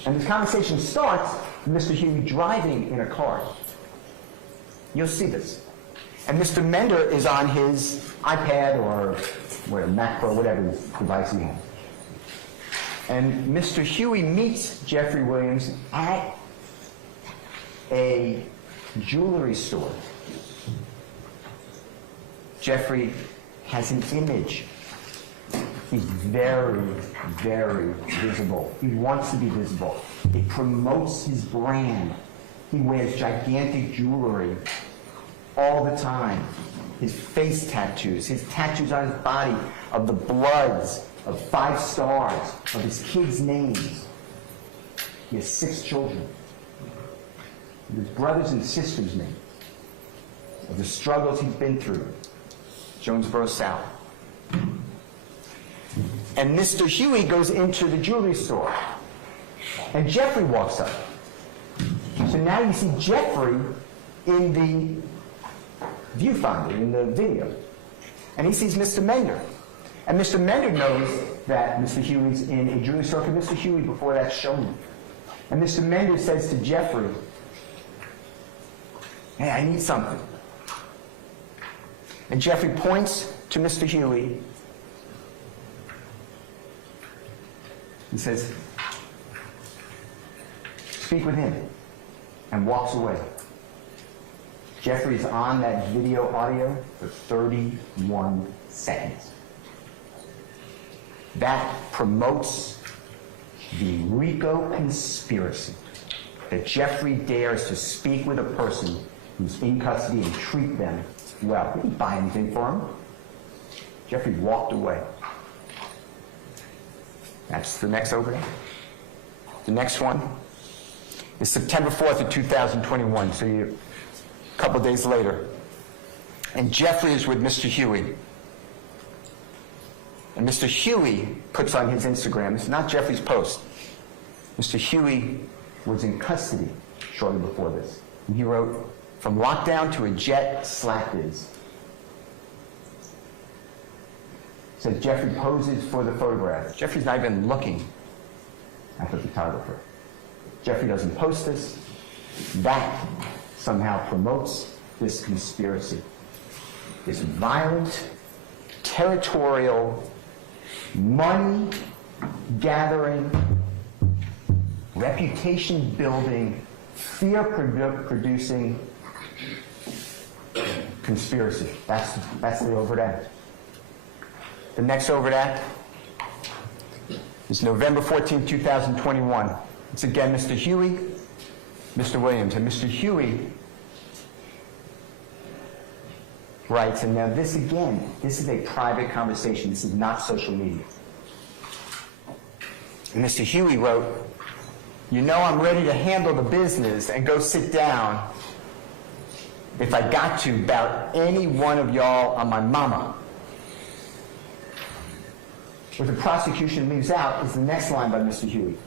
And this conversation starts with Mr. Huey driving in a car. You'll see this. And Mr. Mender is on his iPad or Mac or whatever device he has. And Mr. Huey meets Jeffery Williams at a jewelry store. Jeffery has an image. He's very, very visible. He wants to be visible. It promotes his brand. He wears gigantic jewelry all the time. His face tattoos, his tattoos on his body of the bloods, of 5 stars, of his kids' names. He has 6 children. Of his brothers and sisters' names. Of the struggles he's been through. Jonesboro South. And Mr. Huey goes into the jewelry store. And Jeffery walks up. So now you see Jeffery in the viewfinder, in the video. And he sees Mr. Mender. And Mr. Mender knows that Mr. Huey's in a jewelry store, because Mr. Huey before that's shown him. And Mr. Mender says to Jeffery, hey, I need something. And Jeffery points to Mr. Huey. He says, speak with him, and walks away. Jeffery's on that video audio for 31 seconds. That promotes the Rico conspiracy, that Jeffery dares to speak with a person who's in custody and treat them well. He didn't buy anything for him. Jeffery walked away. That's the next overhead. The next one is September 4th of 2021, so a couple of days later. And Jeffery is with Mr. Huey. And Mr. Huey puts on his Instagram, it's not Jeffery's post. Mr. Huey was in custody shortly before this. And he wrote, from lockdown to a jet, slap is. Says Jeffery poses for the photograph. Jeffrey's not even looking at the photographer. Jeffery doesn't post this. That somehow promotes this conspiracy. This violent, territorial, money-gathering, reputation-building, fear-producing conspiracy. That's the overt act. The next over that is November 14, 2021. It's again Mr. Huey, Mr. Williams. And Mr. Huey writes, and now this again, this is a private conversation. This is not social media. And Mr. Huey wrote, "You know I'm ready to handle the business and go sit down if I got to about any one of y'all on my mama." What the prosecution leaves out is the next line by Mr. Huey,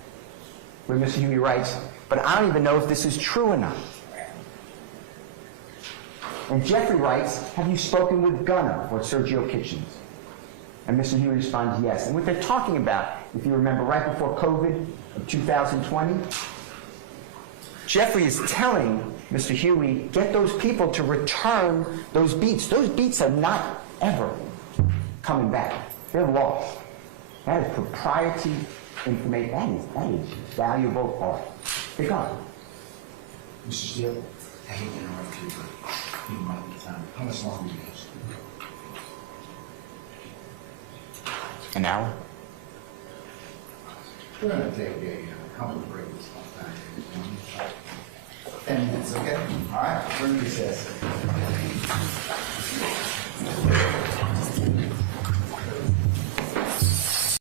where Mr. Huey writes, "But I don't even know if this is true or not." And Jeffrey writes, "Have you spoken with Gunnar or Sergio Kitchens?" And Mr. Huey responds, "Yes." And what they're talking about, if you remember, right before COVID of 2020, Jeffrey is telling Mr. Huey, get those people to return those beats. Those beats are not ever coming back. They're lost. That is proprietary information. That is valuable art. They're gone. Mr. Steele, I hate to interrupt you, but you might be time. How much longer do you have? An hour? We're going to take a couple of breaks. 10 minutes, okay? All right, we're going to recess.